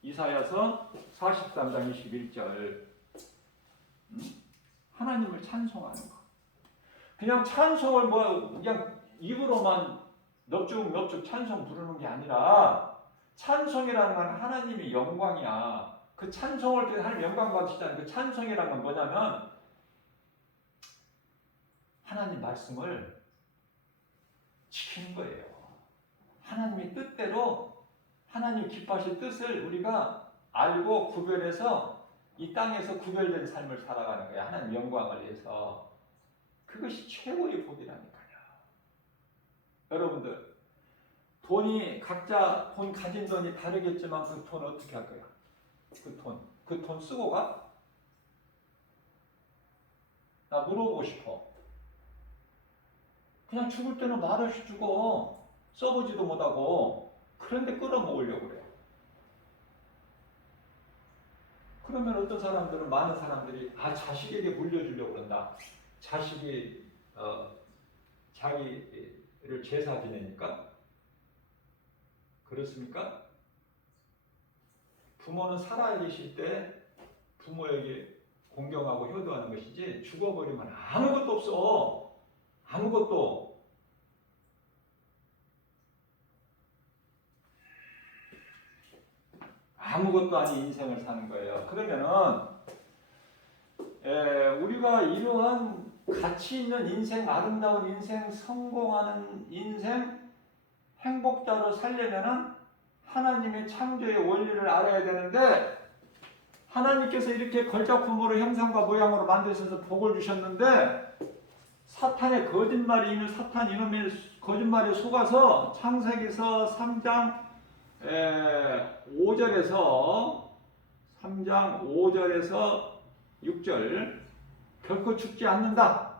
이사야서 43장 21절 하나님을 찬송하는 거. 그냥 찬송을 그냥 입으로만 넙죽넙죽 찬송 부르는 게 아니라 찬송이라는 건 하나님의 영광이야. 그 찬송을 할 영광 받으시다는 그 찬송이라는 건 뭐냐면 하나님 말씀을 지키는 거예요. 하나님의 뜻대로 하나님 기뻐하실 뜻을 우리가 알고 구별해서 이 땅에서 구별된 삶을 살아가는 거야. 하나님 영광을 위해서. 그것이 최고의 복이라니까요. 여러분들 돈이 각자 돈 가진 돈이 다르겠지만 그 돈 어떻게 할 거야? 그 돈 쓰고 가? 나 물어보고 싶어. 그냥 죽을 때는 말없이 죽어. 써보지도 못하고. 그런데 끌어모으려고 그래요. 그러면 어떤 사람들은 많은 사람들이 자식에게 물려주려고 그런다. 자식이 자기를 제사 지내니까 그렇습니까? 부모는 살아계실 때 부모에게 공경하고 효도하는 것이지 죽어버리면 아무것도 없어. 아무것도. 아무것도 아닌 인생을 사는 거예요. 그러면은 우리가 이러한 가치 있는 인생, 아름다운 인생, 성공하는 인생, 행복자로 살려면은 하나님의 창조의 원리를 알아야 되는데 하나님께서 이렇게 걸작품으로 형상과 모양으로 만드셔서 복을 주셨는데 사탄의 거짓말이 있는 사탄 이놈의 거짓말에 속아서 창세기서 3장 5절에서 6절 결코 죽지 않는다.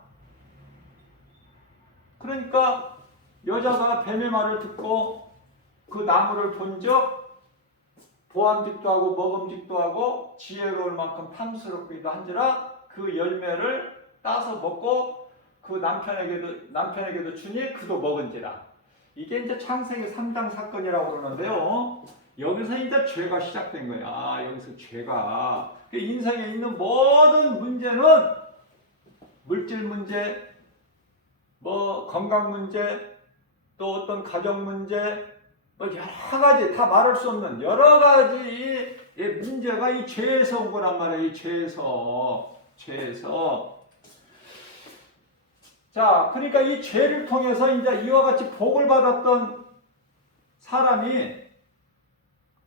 그러니까 여자가 뱀의 말을 듣고 그 나무를 본즉 보암직도 하고 먹음직도 하고 지혜로울 만큼 탐스럽기도 한지라 그 열매를 따서 먹고 그 남편에게도 주니 그도 먹은지라. 이게 이제 창세기 3장 사건이라고 그러는데요. 여기서 이제 죄가 시작된 거야. 여기서 죄가. 인생에 있는 모든 문제는 물질 문제, 건강 문제, 또 어떤 가정 문제, 여러 가지 다 말할 수 없는 여러 가지 문제가 이 죄에서 온 거란 말이에요. 이 죄에서. 자, 그러니까 이 죄를 통해서 이제 이와 같이 복을 받았던 사람이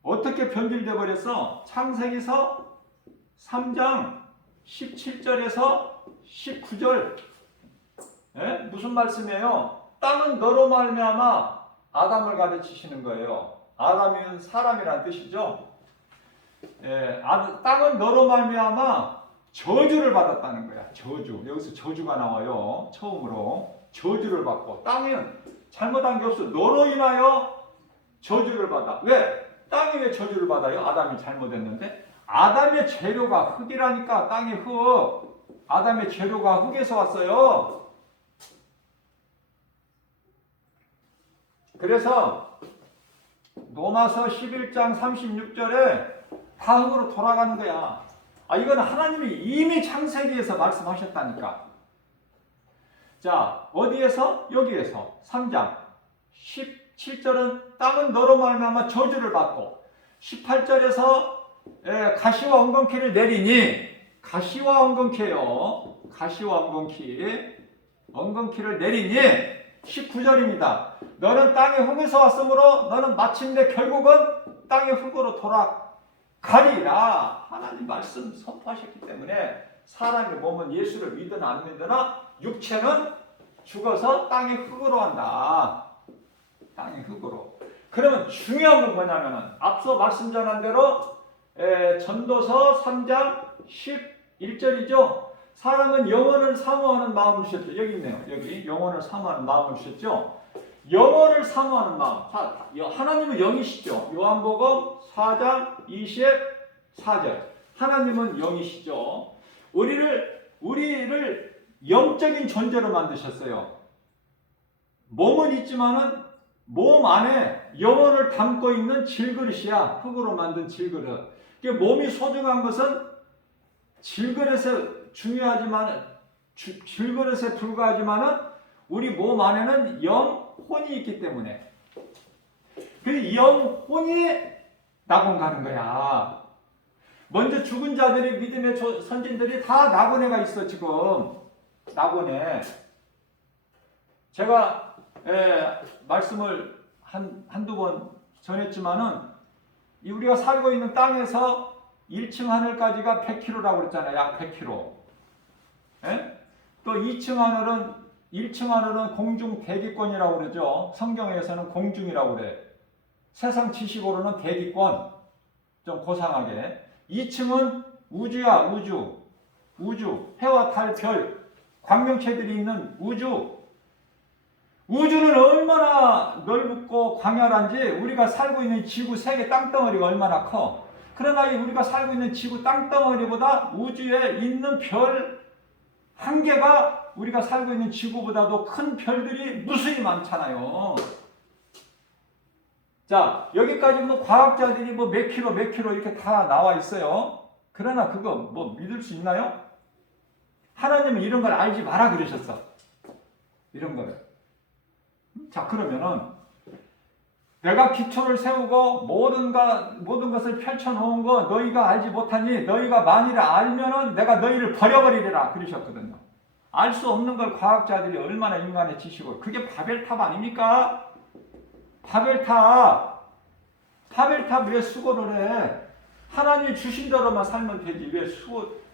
어떻게 변질돼 버렸어? 창세기서 3장 17절에서 19절. 무슨 말씀이에요? 땅은 너로 말미암아 아담을 가르치시는 거예요. 아담은 사람이란 뜻이죠. 땅은 너로 말미암아 저주를 받았다는 거야. 저주. 여기서 저주가 나와요. 처음으로 저주를 받고 땅은 잘못한 게 없어. 너로 인하여 저주를 받아. 왜? 땅이 왜 저주를 받아요? 아담이 잘못했는데. 아담의 재료가 흙이라니까. 땅의 흙. 아담의 재료가 흙에서 왔어요. 그래서 로마서 11장 36절에 다 흙으로 돌아가는 거야. 이건 하나님이 이미 창세기에서 말씀하셨다니까. 자, 어디에서? 여기에서 3장 17절은 땅은 너로 말미암아 저주를 받고 18절에서 가시와 엉겅퀴를 내리니 가시와 엉겅퀴예요. 가시와 엉겅퀴를 내리니 19절입니다. 너는 땅의 흙에서 왔으므로 너는 마침내 결국은 땅의 흙으로 돌아가리라. 하나님 말씀 선포하셨기 때문에 사람의 몸은 예수를 믿으나 안 믿으나 육체는 죽어서 땅의 흙으로 한다. 땅의 흙으로. 그러면 중요한 건 뭐냐면은 앞서 말씀 전한 대로 전도서 3장 11절이죠. 사람은 영혼을 사모하는 마음을 주셨죠. 여기 있네요. 여기 영혼을 사모하는 마음을 주셨죠. 영혼을 사모하는 마음. 하나님은 영이시죠. 요한복음 4장 24절. 하나님은 영이시죠. 우리를 영적인 존재로 만드셨어요. 몸은 있지만은 몸 안에 영혼을 담고 있는 질그릇이야. 흙으로 만든 질그릇. 몸이 소중한 것은 질그릇에 중요하지만 질그릇에 불과하지만은 우리 몸 안에는 영혼이 있기 때문에 그 영혼이 낙원 가는 거야. 먼저 죽은 자들이 믿음의 선진들이 다 낙원에가 있어. 지금 낙원에 제가 말씀을 한두 번 전했지만은 우리가 살고 있는 땅에서 1층 하늘까지가 100km라고 그랬잖아요. 약 100km. 또 1층 하늘은 공중 대기권이라고 그러죠. 성경에서는 공중이라고 그래. 세상 지식으로는 대기권. 좀 고상하게. 2층은 우주야. 우주. 해와 달, 별, 광명체들이 있는 우주. 우주는 얼마나 넓고 광활한지 우리가 살고 있는 지구 세계 땅덩어리가 얼마나 커. 그러나 우리가 살고 있는 지구 땅덩어리보다 우주에 있는 별 한 개가 우리가 살고 있는 지구보다도 큰 별들이 무수히 많잖아요. 자, 여기까지 과학자들이 몇 킬로 이렇게 다 나와 있어요. 그러나 그거 믿을 수 있나요? 하나님은 이런 걸 알지 마라 그러셨어. 이런 거를. 자, 그러면은 내가 기초를 세우고 모든 것을 펼쳐놓은 거 너희가 알지 못하니 너희가 만일 알면은 내가 너희를 버려버리리라 그러셨거든요. 알 수 없는 걸 과학자들이 얼마나 인간의 지식을. 그게 바벨탑 아닙니까? 바벨탑 왜 수고를 해? 하나님이 주신 대로만 살면 되지. 왜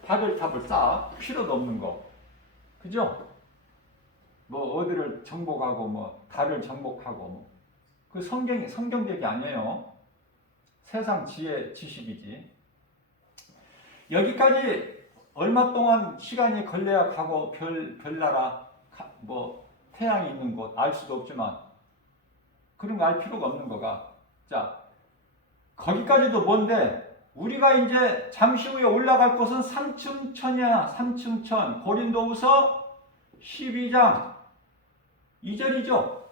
바벨탑을 쌓아? 필요도 없는 거. 그죠? 어디를 정복하고 달을 정복하고 그 성경적이 아니에요. 세상 지식이지. 여기까지 얼마 동안 시간이 걸려야 가고 별나라 태양이 있는 곳 알 수도 없지만 그런 거 알 필요가 없는 거가. 자, 거기까지도 뭔데 우리가 이제 잠시 후에 올라갈 곳은 삼층천이야. 삼층천. 고린도후서 12장 2절이죠.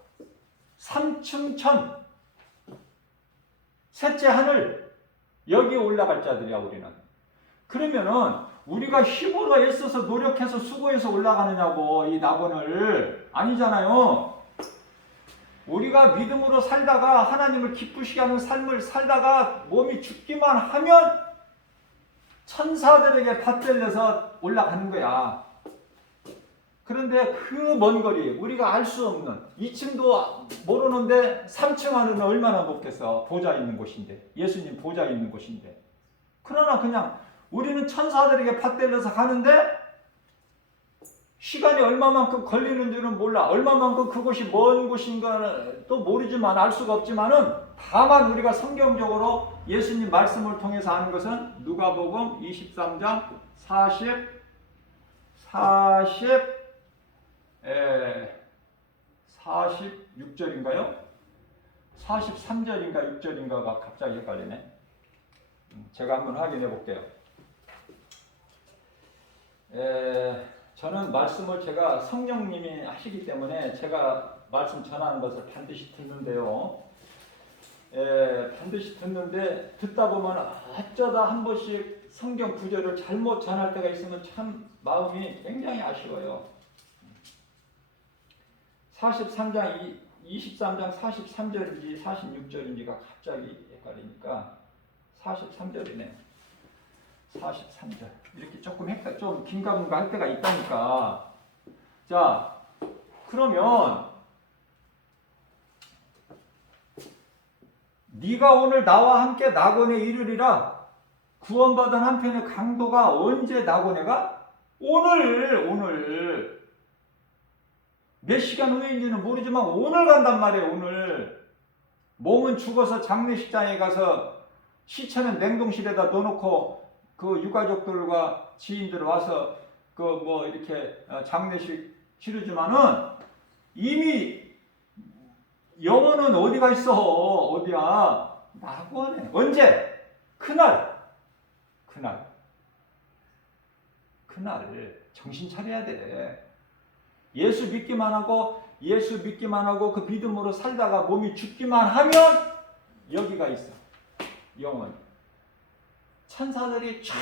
삼층천, 셋째 하늘, 여기에 올라갈 자들이야 우리는. 그러면은 우리가 힘으로 애써서 노력해서 수고해서 올라가느냐고 이 낙원을. 아니잖아요. 우리가 믿음으로 살다가 하나님을 기쁘시게 하는 삶을 살다가 몸이 죽기만 하면 천사들에게 받들려서 올라가는 거야. 그런데 그 먼 거리, 우리가 알 수 없는 2층도 모르는데 3층 하늘은 얼마나 높겠어. 보좌 있는 곳인데. 예수님 보좌 있는 곳인데. 그러나 그냥 우리는 천사들에게 받들려서 가는데 시간이 얼마만큼 걸리는 줄은 몰라. 얼마만큼 그곳이 먼 곳인가는 또 모르지만 알 수가 없지만은 다만 우리가 성경적으로 예수님 말씀을 통해서 아는 것은 누가복음 23장 46절인가요? 43절인가 6절인가가 갑자기 헷갈리네. 제가 한번 확인해 볼게요. 저는 말씀을 제가 성령님이 하시기 때문에 제가 말씀 전하는 것을 반드시 듣는데요. 반드시 듣는데 듣다 보면 어쩌다 한 번씩 성경 구절을 잘못 전할 때가 있으면 참 마음이 굉장히 아쉬워요. 23장 43절인지 46절인지가 갑자기 헷갈리니까 43절이네. 43절. 이렇게 조금 좀 긴가민가 할 때가 있다니까. 자, 그러면 네가 오늘 나와 함께 낙원에 이르리라. 구원받은 한편의 강도가 언제 낙원에 가? 오늘 몇 시간 후인지는 모르지만 오늘 간단 말이에요. 오늘. 몸은 죽어서 장례식장에 가서 시체는 냉동실에다 넣어놓고 그 유가족들과 지인들 와서 그 뭐 이렇게 장례식 치르지만은 이미 영혼은 어디가 있어? 어디야? 낙원에. 언제? 그날 정신 차려야 돼. 예수 믿기만 하고 그 믿음으로 살다가 몸이 죽기만 하면 여기가 있어. 영혼. 천사들이 쫙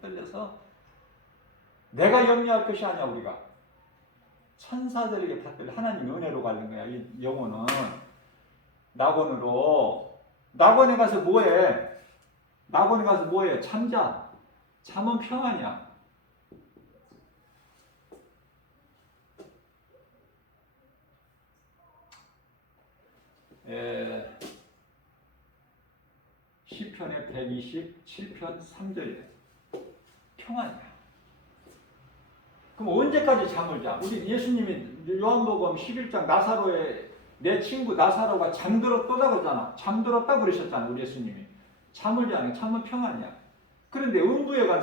떨려서 내가 염려할 것이 아니야. 우리가 천사들에게 다 떨려. 하나님 은혜로 가는 거야. 이 영혼은 낙원으로. 낙원에 가서 뭐해? 잠자. 잠은 평안이야. 시편의 127편 3절에 평안이야. 그럼 언제까지 잠을 자? 우리 예수님이 요한복음 11장 나사로의 내 친구 나사로가 잠들었다 그러잖아. 잠들었다 그러셨잖아. 우리 예수님이. 잠을 자는 잠은 평안이야. 그런데 음부에 간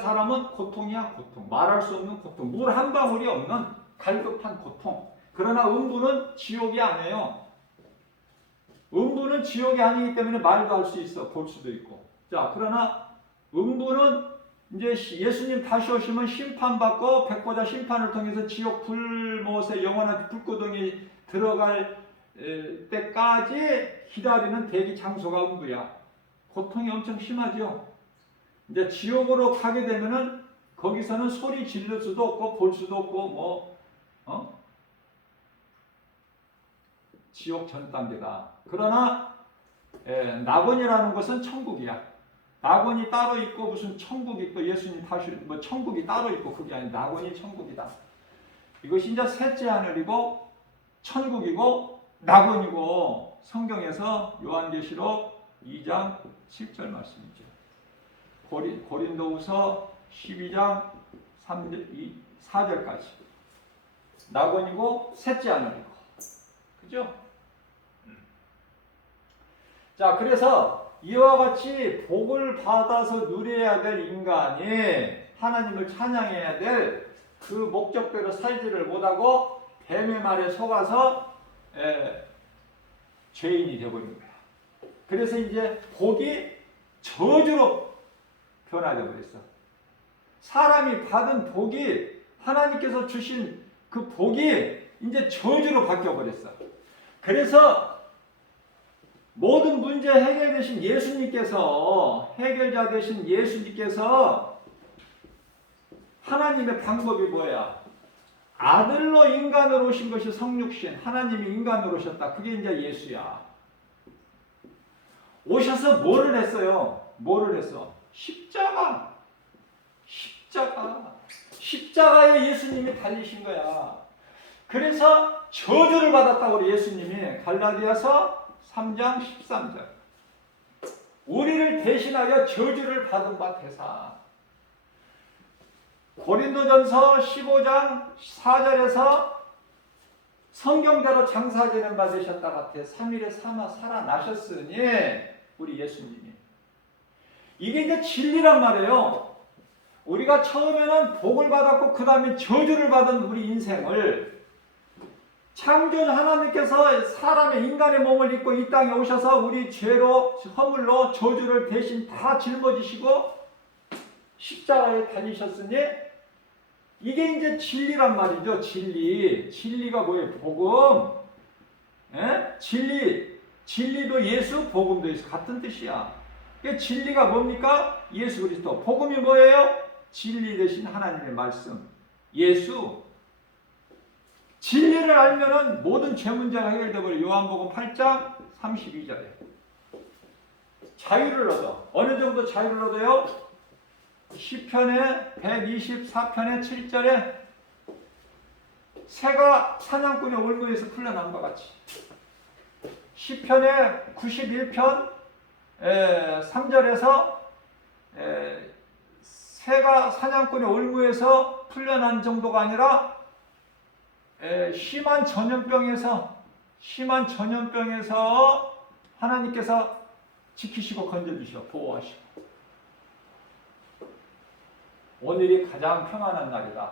사람은 고통이야. 고통. 말할 수 없는 고통. 물 한 방울이 없는 갈급한 고통. 그러나 음부는 지옥이 아니에요. 음부는 지옥이 아니기 때문에 말도 할 수 있어. 볼 수도 있고. 자, 그러나 음부는 이제 예수님 다시 오시면 심판받고 백보자 심판을 통해서 지옥 불못에 영원한 불구덩이 들어갈 때까지 기다리는 대기 장소가 음부야. 고통이 엄청 심하죠. 이제 지옥으로 가게 되면은 거기서는 소리 지를 수도 없고 볼 수도 없고 지옥 전 단계다. 그러나 낙원이라는 것은 천국이야. 낙원이 따로 있고 무슨 천국이 있고 예수님 다시 뭐 천국이 따로 있고 그게 아니라 낙원이 천국이다. 이것이 이제 셋째 하늘이고 천국이고 낙원이고 성경에서 요한계시록 2장 7절 말씀이죠. 고린도후서 12장 4절까지 낙원이고 셋째 하늘이고. 그죠? 자, 그래서 이와 같이 복을 받아서 누려야 될 인간이 하나님을 찬양해야 될 그 목적대로 살지를 못하고 뱀의 말에 속아서 죄인이 되어버린 거야. 그래서 이제 복이 저주로 변화되어 버렸어. 사람이 받은 복이 하나님께서 주신 그 복이 이제 저주로 바뀌어 버렸어. 그래서 모든 문제 해결되신 예수님께서 해결자 되신 예수님께서 하나님의 방법이 뭐야? 아들로 인간으로 오신 것이 성육신. 하나님이 인간으로 오셨다. 그게 이제 예수야. 오셔서 뭐를 했어요? 뭐를 했어? 십자가에 예수님이 달리신 거야. 그래서 저주를 받았다고 우리 예수님이 갈라디아서 3장 13절. 우리를 대신하여 저주를 받은 바 되사. 고린도전서 15장 4절에서 성경대로 장사되는 바 되셨다 같아. 3일에 살아나셨으니 우리 예수님이. 이게 이제 진리란 말이에요. 우리가 처음에는 복을 받았고 그 다음에 저주를 받은 우리 인생을 창조주 하나님께서 사람의 인간의 몸을 입고 이 땅에 오셔서 우리 죄로 허물로 저주를 대신 다 짊어지시고 십자가에 달리셨으니 이게 이제 진리란 말이죠. 진리가 뭐예요? 복음. 진리도 예수, 복음도 예수 같은 뜻이야. 진리가 뭡니까? 예수 그리스도. 복음이 뭐예요? 진리 대신 하나님의 말씀. 예수. 진리를 알면은 모든 죄 문제가 해결되어 버려요. 요한복음 8장 32절에. 자유를 얻어. 어느 정도 자유를 얻어요? 시편의 124편의 7절에 새가 사냥꾼의 올무에서 풀려난 것 같이. 시편의 91편 3절에서 새가 사냥꾼의 올무에서 풀려난 정도가 아니라 심한 전염병에서 하나님께서 지키시고 건져주시고 보호하시고. 오늘이 가장 평안한 날이다.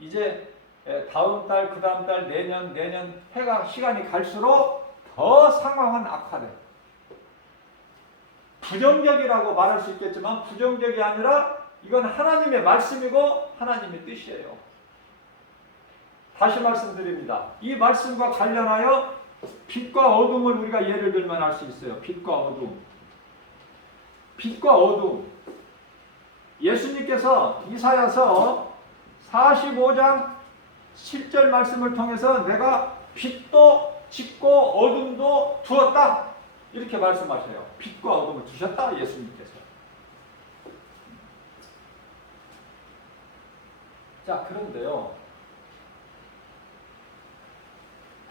이제 다음 달, 그 다음 달, 내년 해가 시간이 갈수록 더 상황은 악화돼. 부정적이라고 말할 수 있겠지만 부정적이 아니라 이건 하나님의 말씀이고 하나님의 뜻이에요. 다시 말씀드립니다. 이 말씀과 관련하여 빛과 어둠을 우리가 예를 들면 알 수 있어요. 빛과 어둠. 빛과 어둠. 예수님께서 이사야서 45장 7절 말씀을 통해서 내가 빛도 짓고 어둠도 두었다. 이렇게 말씀하셔요. 빛과 어둠을 두셨다. 예수님께서. 자, 그런데요.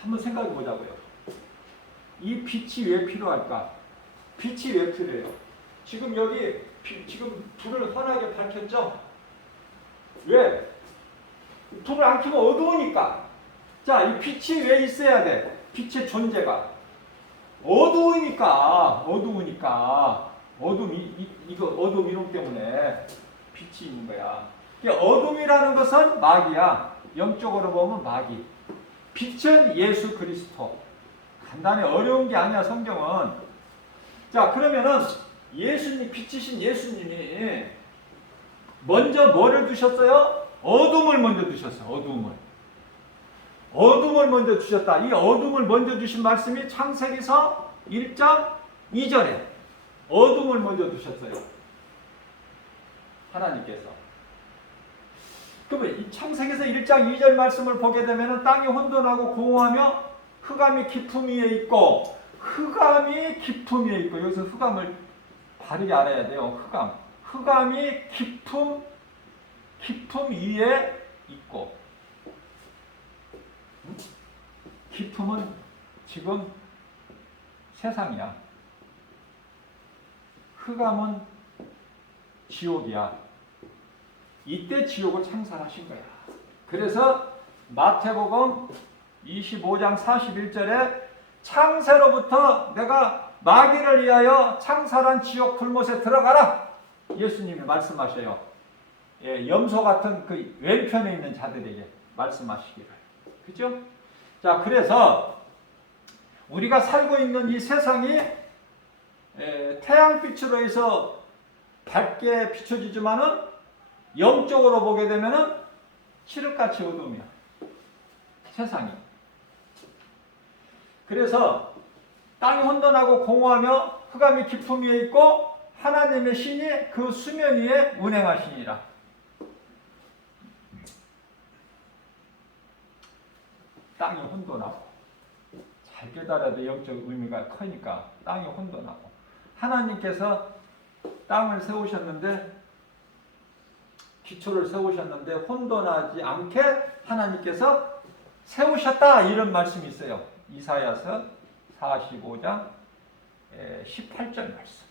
한번 생각해 보자고요. 이 빛이 왜 필요할까? 빛이 왜 필요해요? 지금 여기 지금 불을 환하게 밝혔죠? 왜? 불을 안 켜면 어두우니까. 자, 이 빛이 왜 있어야 돼? 빛의 존재가. 어두우니까. 어둠 이름 때문에 빛이 있는 거야. 어둠이라는 것은 마귀야. 영적으로 보면 마귀. 빛은 예수 그리스도. 간단히 어려운 게 아니야, 성경은. 자, 그러면은 예수님, 빛이신 예수님이 먼저 뭐를 두셨어요? 어둠을 먼저 두셨어요. 어둠을 먼저 주셨다. 이 어둠을 먼저 주신 말씀이 창세기서 1장 2절에 어둠을 먼저 두셨어요. 하나님께서. 그러면 이 창세기서 1장 2절 말씀을 보게 되면 땅이 혼돈하고 공허하며 흑암이 깊음 위에 있고 여기서 흑암을 바르게 알아야 돼요. 흑암이 깊음 위에 있고 깊음은 지금 세상이야. 흑암은 지옥이야. 이때 지옥을 창설하신 거야. 그래서 마태복음 25장 41절에 창세로부터 내가 마귀를 위하여 창설한 지옥 불못에 들어가라. 예수님이 말씀하셔요. 예, 염소 같은 그 왼편에 있는 자들에게 말씀하시기를. 그죠? 자, 그래서 우리가 살고 있는 이 세상이 태양빛으로 해서 밝게 비춰지지만은 영적으로 보게 되면은 칠흑같이 어둠이야. 세상이. 그래서 땅이 혼돈하고 공허하며 흑암이 깊음 위에 있고 하나님의 신이 그 수면 위에 운행하시니라. 땅이 혼돈하고 잘 깨달아야 돼. 영적 의미가 크니까 땅이 혼돈하고 하나님께서 땅을 세우셨는데 기초를 세우셨는데 혼돈하지 않게 하나님께서 세우셨다. 이런 말씀이 있어요. 이사야서 45장 18절 말씀.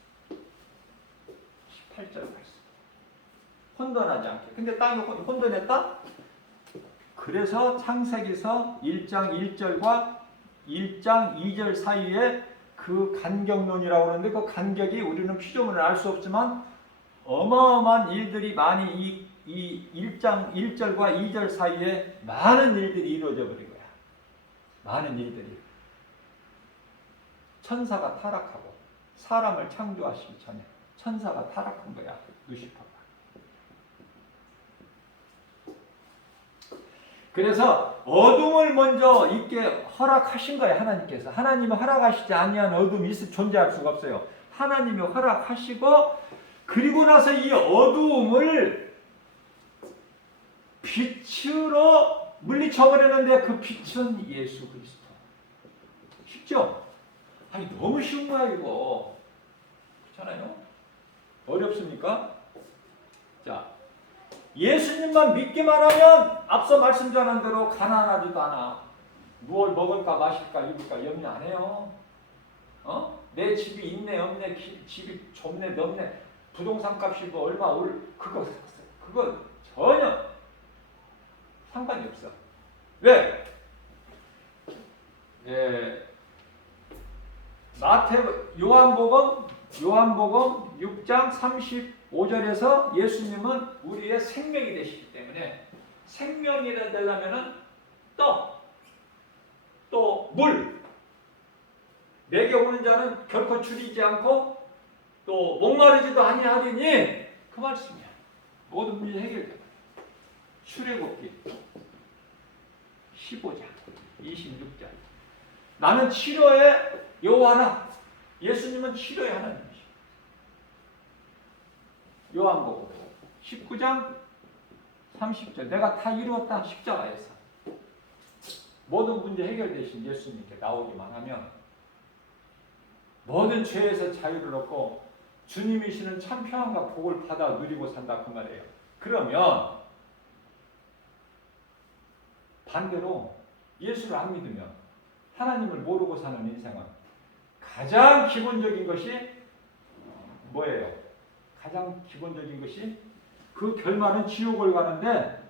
18절 말씀. 혼돈하지 않게. 근데 땅이 혼돈했다? 그래서 창세기서 1장 1절과 1장 2절 사이에 그 간격론이라고 하는데 그 간격이 우리는 피조물은 알 수 없지만 어마어마한 일들이 많이 이 1장 1절과 2절 사이에 많은 일들이 이루어져 버린 거야. 많은 일들이. 천사가 타락하고 사람을 창조하시기 전에 천사가 타락한 거야. 루시퍼가. 그래서 어둠을 먼저 있게 허락하신 거예요. 하나님께서. 하나님이 허락하시지 아니한 어둠이 존재할 수가 없어요. 하나님이 허락하시고 그리고 나서 이 어두움을 빛으로 물리쳐버리는데 그 빛은 예수 그리스도. 쉽죠? 아니 너무 쉬운 거야 이거. 그렇잖아요? 어렵습니까? 자, 예수님만 믿기만 하면 앞서 말씀드린 대로 가난하지도 않아. 무엇 먹을까 마실까 입을까 염려 안 해요. 내 집이 있네 없네 집이 좁네 넓네 부동산 값이 뭐 얼마 그거 전혀 상관이 없어. 왜? 요한복음 6장 35절에서 예수님은 우리의 생명이 되시기 때문에 생명이 되려면은 또 물, 내게 오는 자는 결코 줄이지 않고 또 목마르지도 아니하리니 그 말씀이야. 모든 문제 해결돼. 출애굽기 15장 26절. 나는 치료의 여호와라. 예수님은 치료의 하나님이시오. 요한복음 19장 30절. 내가 다 이루었다. 십자가에서. 모든 문제 해결되신 예수님께 나오기만 하면 모든 죄에서 자유를 얻고 주님이시는 참 평안과 복을 받아 누리고 산다 그 말이에요. 그러면 반대로 예수를 안 믿으면 하나님을 모르고 사는 인생은 가장 기본적인 것이 뭐예요? 가장 기본적인 것이 그 결말은 지옥을 가는데요.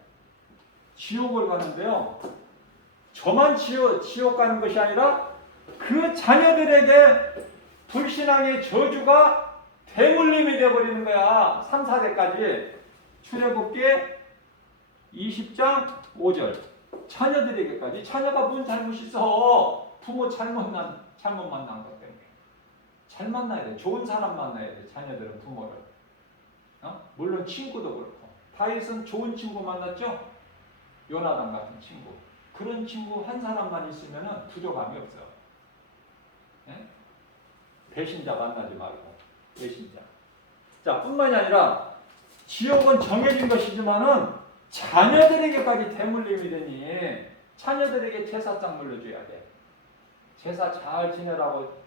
저만 지옥 가는 것이 아니라 그 자녀들에게 불신앙의 저주가 대물림이 되어버리는 거야. 3, 4대까지. 출애굽기 20장 5절. 자녀들에게까지. 자녀가 무슨 잘못이 있어? 부모 잘못 만난 것 때문에. 잘 만나야 돼. 좋은 사람 만나야 돼. 자녀들은 부모를. 물론 친구도 그렇고. 다윗은 좋은 친구 만났죠? 요나단 같은 친구. 그런 친구 한 사람만 있으면 부족함이 없어요. 네? 배신자 만나지 말고. 배신자. 자, 뿐만이 아니라 지옥은 정해진 것이지만은 자녀들에게까지 대물림이 되니 자녀들에게 제사장 물려줘야 돼. 제사 잘 지내라고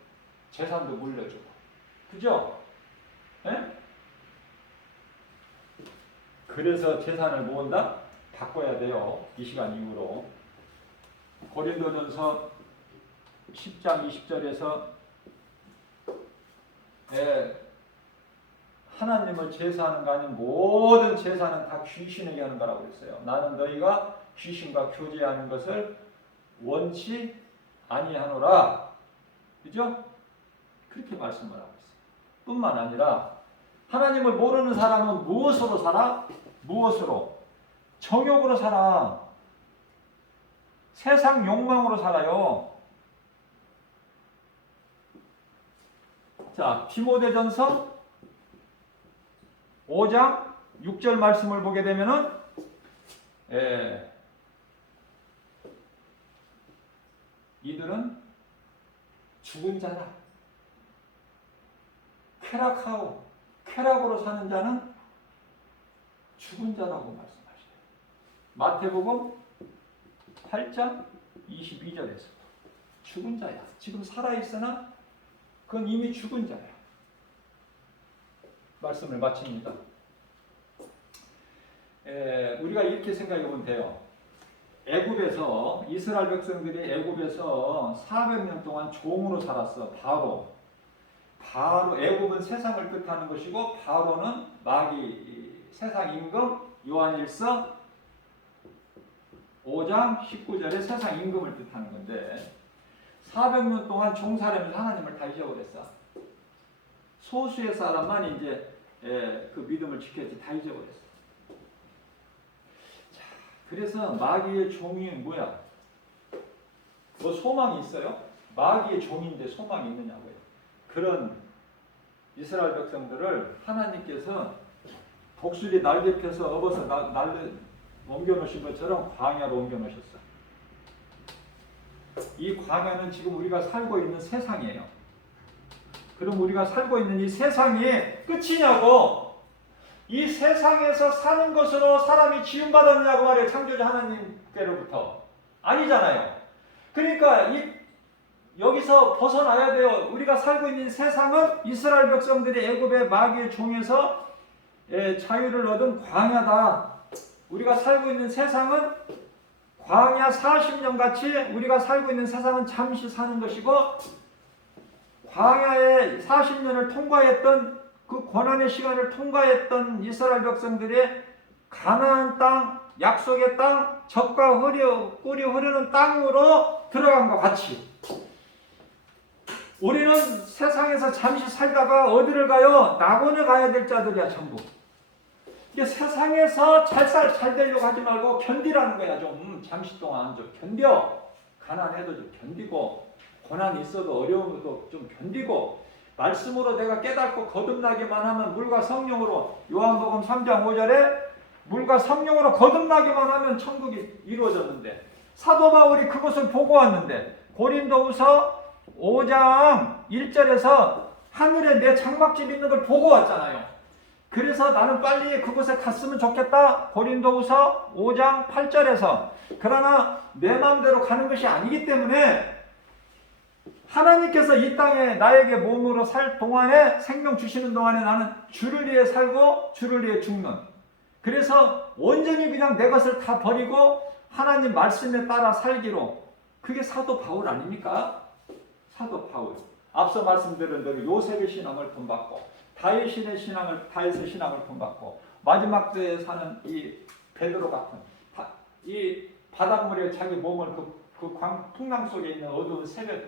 재산도 물려주고. 그죠? 네? 그래서 재산을 모은다? 바꿔야 돼요. 이 시간 이후로. 고린도전서 10장 20절에서 하나님을 제사하는 거 아닌 모든 제사는 다 귀신에게 하는 거라고 그랬어요. 나는 너희가 귀신과 교제하는 것을 원치 아니하노라. 그죠? 그렇게 말씀을 하고 있어요. 뿐만 아니라 하나님을 모르는 사람은 무엇으로 살아? 무엇으로? 정욕으로 살아. 세상 욕망으로 살아요. 자, 디모데전서 5장 6절 말씀을 보게 되면은 이들은 죽은 자라. 쾌락으로 사는 자는 죽은 자라고 말씀하셔요. 마태복음 8장 22절에서 죽은 자야. 지금 살아있으나 그건 이미 죽은 자야. 말씀을 마칩니다. 우리가 이렇게 생각해 보면 돼요. 애굽에서 이스라엘 백성들이 애굽에서 400년 동안 종으로 살았어. 바로 애굽은 세상을 뜻하는 것이고 바로는 마귀 세상 임금. 요한일서 5장 19절에 세상 임금을 뜻하는 건데 400년 동안 종살이면서 하나님을 다 잊어버렸어. 소수의 사람만 이제 그 믿음을 지켰지 다 잊어버렸어. 자, 그래서 마귀의 종이 뭐야? 뭐 소망이 있어요? 마귀의 종인데 소망이 있느냐고요. 그런 이스라엘 백성들을 하나님께서 독수리 날개 펴서 업어서 옮겨놓으신 것처럼 광야로 옮겨놓으셨어. 이 광야는 지금 우리가 살고 있는 세상이에요. 그럼 우리가 살고 있는 이 세상이 끝이냐고? 이 세상에서 사는 것으로 사람이 지음받았냐고 말이에요. 창조주 하나님께로부터. 아니잖아요. 그러니까 여기서 벗어나야 돼요. 우리가 살고 있는 세상은 이스라엘 백성들이 애굽의 마귀의 종에서 자유를 얻은 광야다. 우리가 살고 있는 세상은 광야 40년 같이 우리가 살고 있는 세상은 잠시 사는 것이고 광야의 40년을 통과했던 그 고난의 시간을 통과했던 이스라엘 백성들의 가나안 땅, 약속의 땅, 젖과 꿀이 흐르는 땅으로 들어간 것 같이 우리는 세상에서 잠시 살다가 어디를 가요? 낙원에 가야 될 자들이야 전부. 이게 세상에서 잘 되려고 하지 말고 견디라는 거야. 좀 잠시 동안 좀 견뎌. 가난해도 좀 견디고, 고난이 있어도 어려움도 좀 견디고, 말씀으로 내가 깨닫고 거듭나기만 하면, 물과 성령으로, 요한복음 3장 5절에 물과 성령으로 거듭나기만 하면 천국이 이루어졌는데, 사도 바울이 그것을 보고 왔는데, 고린도후서 5장 1절에서 하늘에 내 장막집 있는 걸 보고 왔잖아요. 그래서 나는 빨리 그곳에 갔으면 좋겠다. 고린도후서 5장 8절에서. 그러나 내 마음대로 가는 것이 아니기 때문에 하나님께서 이 땅에 나에게 몸으로 살 동안에, 생명 주시는 동안에 나는 주를 위해 살고 주를 위해 죽는, 그래서 온전히 그냥 내 것을 다 버리고 하나님 말씀에 따라 살기로, 그게 사도 바울 아닙니까? 사도 바울. 앞서 말씀드린 대로 요셉의 신앙을 본받고, 다윗의 신앙을 본받고, 마지막 때에 사는 이 베드로 같은 이 바닷물에 자기 몸을 풍랑 속에 있는 어두운 새벽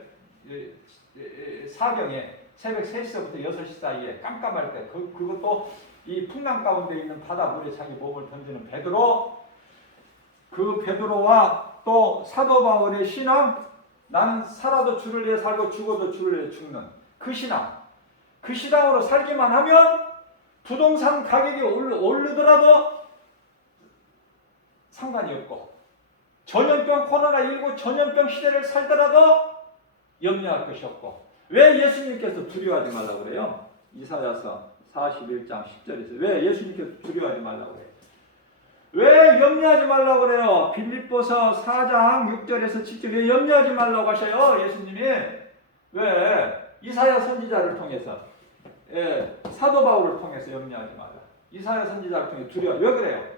사경에, 새벽 3시부터 6시 사이에 깜깜할 때, 그것도 이 풍랑 가운데 있는 바닷물에 자기 몸을 던지는 베드로, 그 베드로와 또 사도 바울의 신앙, 나는 살아도 주를 위해 살고 죽어도 주를 위해 죽는 그 신앙, 그 신앙으로 살기만 하면 부동산 가격이 오르더라도 상관이 없고, 전염병 코로나19 전염병 시대를 살더라도 염려할 것이 없고. 왜 예수님께서 두려워하지 말라고 그래요? 이사야서 41장 10절에서 왜 예수님께서 두려워하지 말라고 그래요? 왜 염려하지 말라고 그래요? 빌립보서 4장 6절에서 7절 왜 염려하지 말라고 하셔요? 예수님이 왜? 이사야 선지자를 통해서, 사도 바울을 통해서 염려하지 말라. 이사야 선지자를 통해 두려워. 왜 그래요?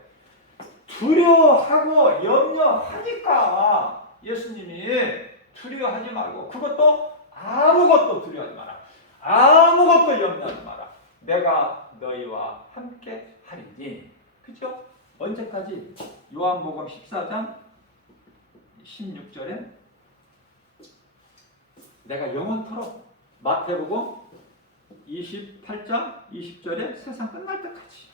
두려워하고 염려하니까 예수님이 두려워하지 말고, 그것도 아무것도 두려워하지 마라. 아무것도 염려하지 마라. 내가 너희와 함께 하리니. 그죠? 언제까지? 요한복음 14장 16절에 내가 영원토록, 마태복음 28장 20절에 세상 끝날 때까지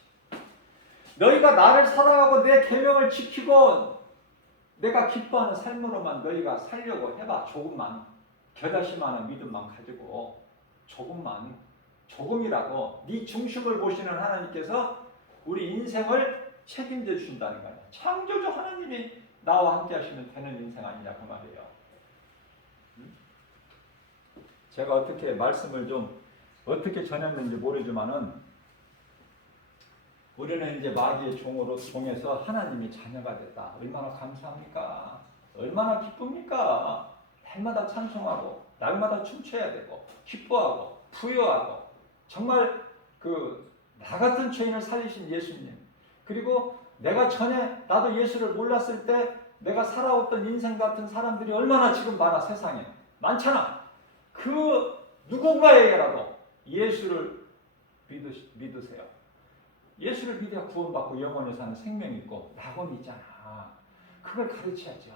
너희가 나를 사랑하고 내 계명을 지키고 내가 기뻐하는 삶으로만 너희가 살려고 해봐. 조금만, 겨자씨만한 믿음만 가지고 조금이라도 네 중심을 보시는 하나님께서 우리 인생을 책임져 주신다는 거예요. 창조주 하나님이 나와 함께 하시면 되는 인생 아니냐 그 말이에요. 제가 어떻게 말씀을 좀 어떻게 전했는지 모르지만은, 우리는 이제 마귀의 종에서 하나님이 자녀가 됐다. 얼마나 감사합니까? 얼마나 기쁩니까? 날마다 찬송하고 날마다 춤춰야 되고 기뻐하고 부여하고, 정말 나 같은 죄인을 살리신 예수님, 그리고 내가 전에 나도 예수를 몰랐을 때 내가 살아왔던 인생 같은 사람들이 얼마나 지금 많아. 세상에 많잖아. 그 누군가에게라도 예수를 믿으세요. 예수를 믿어야 구원받고 영원히 사는 생명이 있고 낙원이 있잖아. 그걸 가르쳐야죠.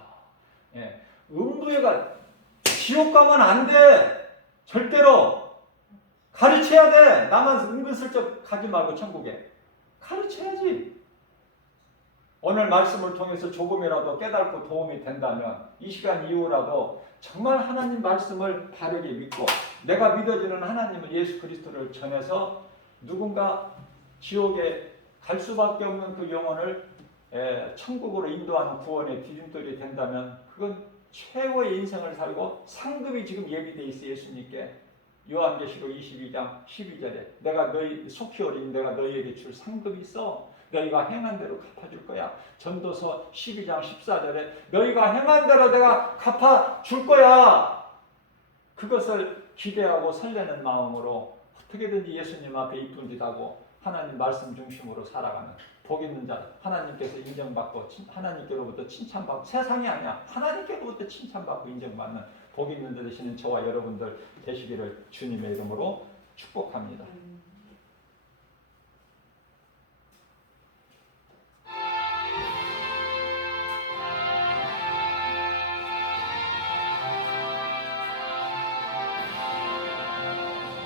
음부에가, 지옥 가면 안 돼. 절대로 가르쳐야 돼. 나만 은근슬쩍 가지 말고 천국에 가르쳐야지. 오늘 말씀을 통해서 조금이라도 깨닫고 도움이 된다면 이 시간 이후라도 정말 하나님 말씀을 바르게 믿고, 내가 믿어지는 하나님은 예수 그리스도를 전해서 누군가 지옥에 갈 수밖에 없는 그 영혼을 천국으로 인도하는 구원의 디딤돌이 된다면, 그건 최고의 인생을 살고 상급이 지금 예비되어 있어. 예수님께 요한계시록 22장 12절에 내가 너희 속히 어린 내가 너희에게 줄 상급이 있어. 너희가 행한 대로 갚아줄 거야. 전도서 12장 14절에 너희가 행한 대로 내가 갚아줄 거야. 그것을 기대하고 설레는 마음으로 어떻게든지 예수님 앞에 이쁜 짓 하고 하나님 말씀 중심으로 살아가는 복 있는 자, 하나님께서 인정받고 하나님께로부터 칭찬받고, 세상이 아니야, 하나님께로부터 칭찬받고 인정받는 복 있는 자 되시는 저와 여러분들 되시기를 주님의 이름으로 축복합니다.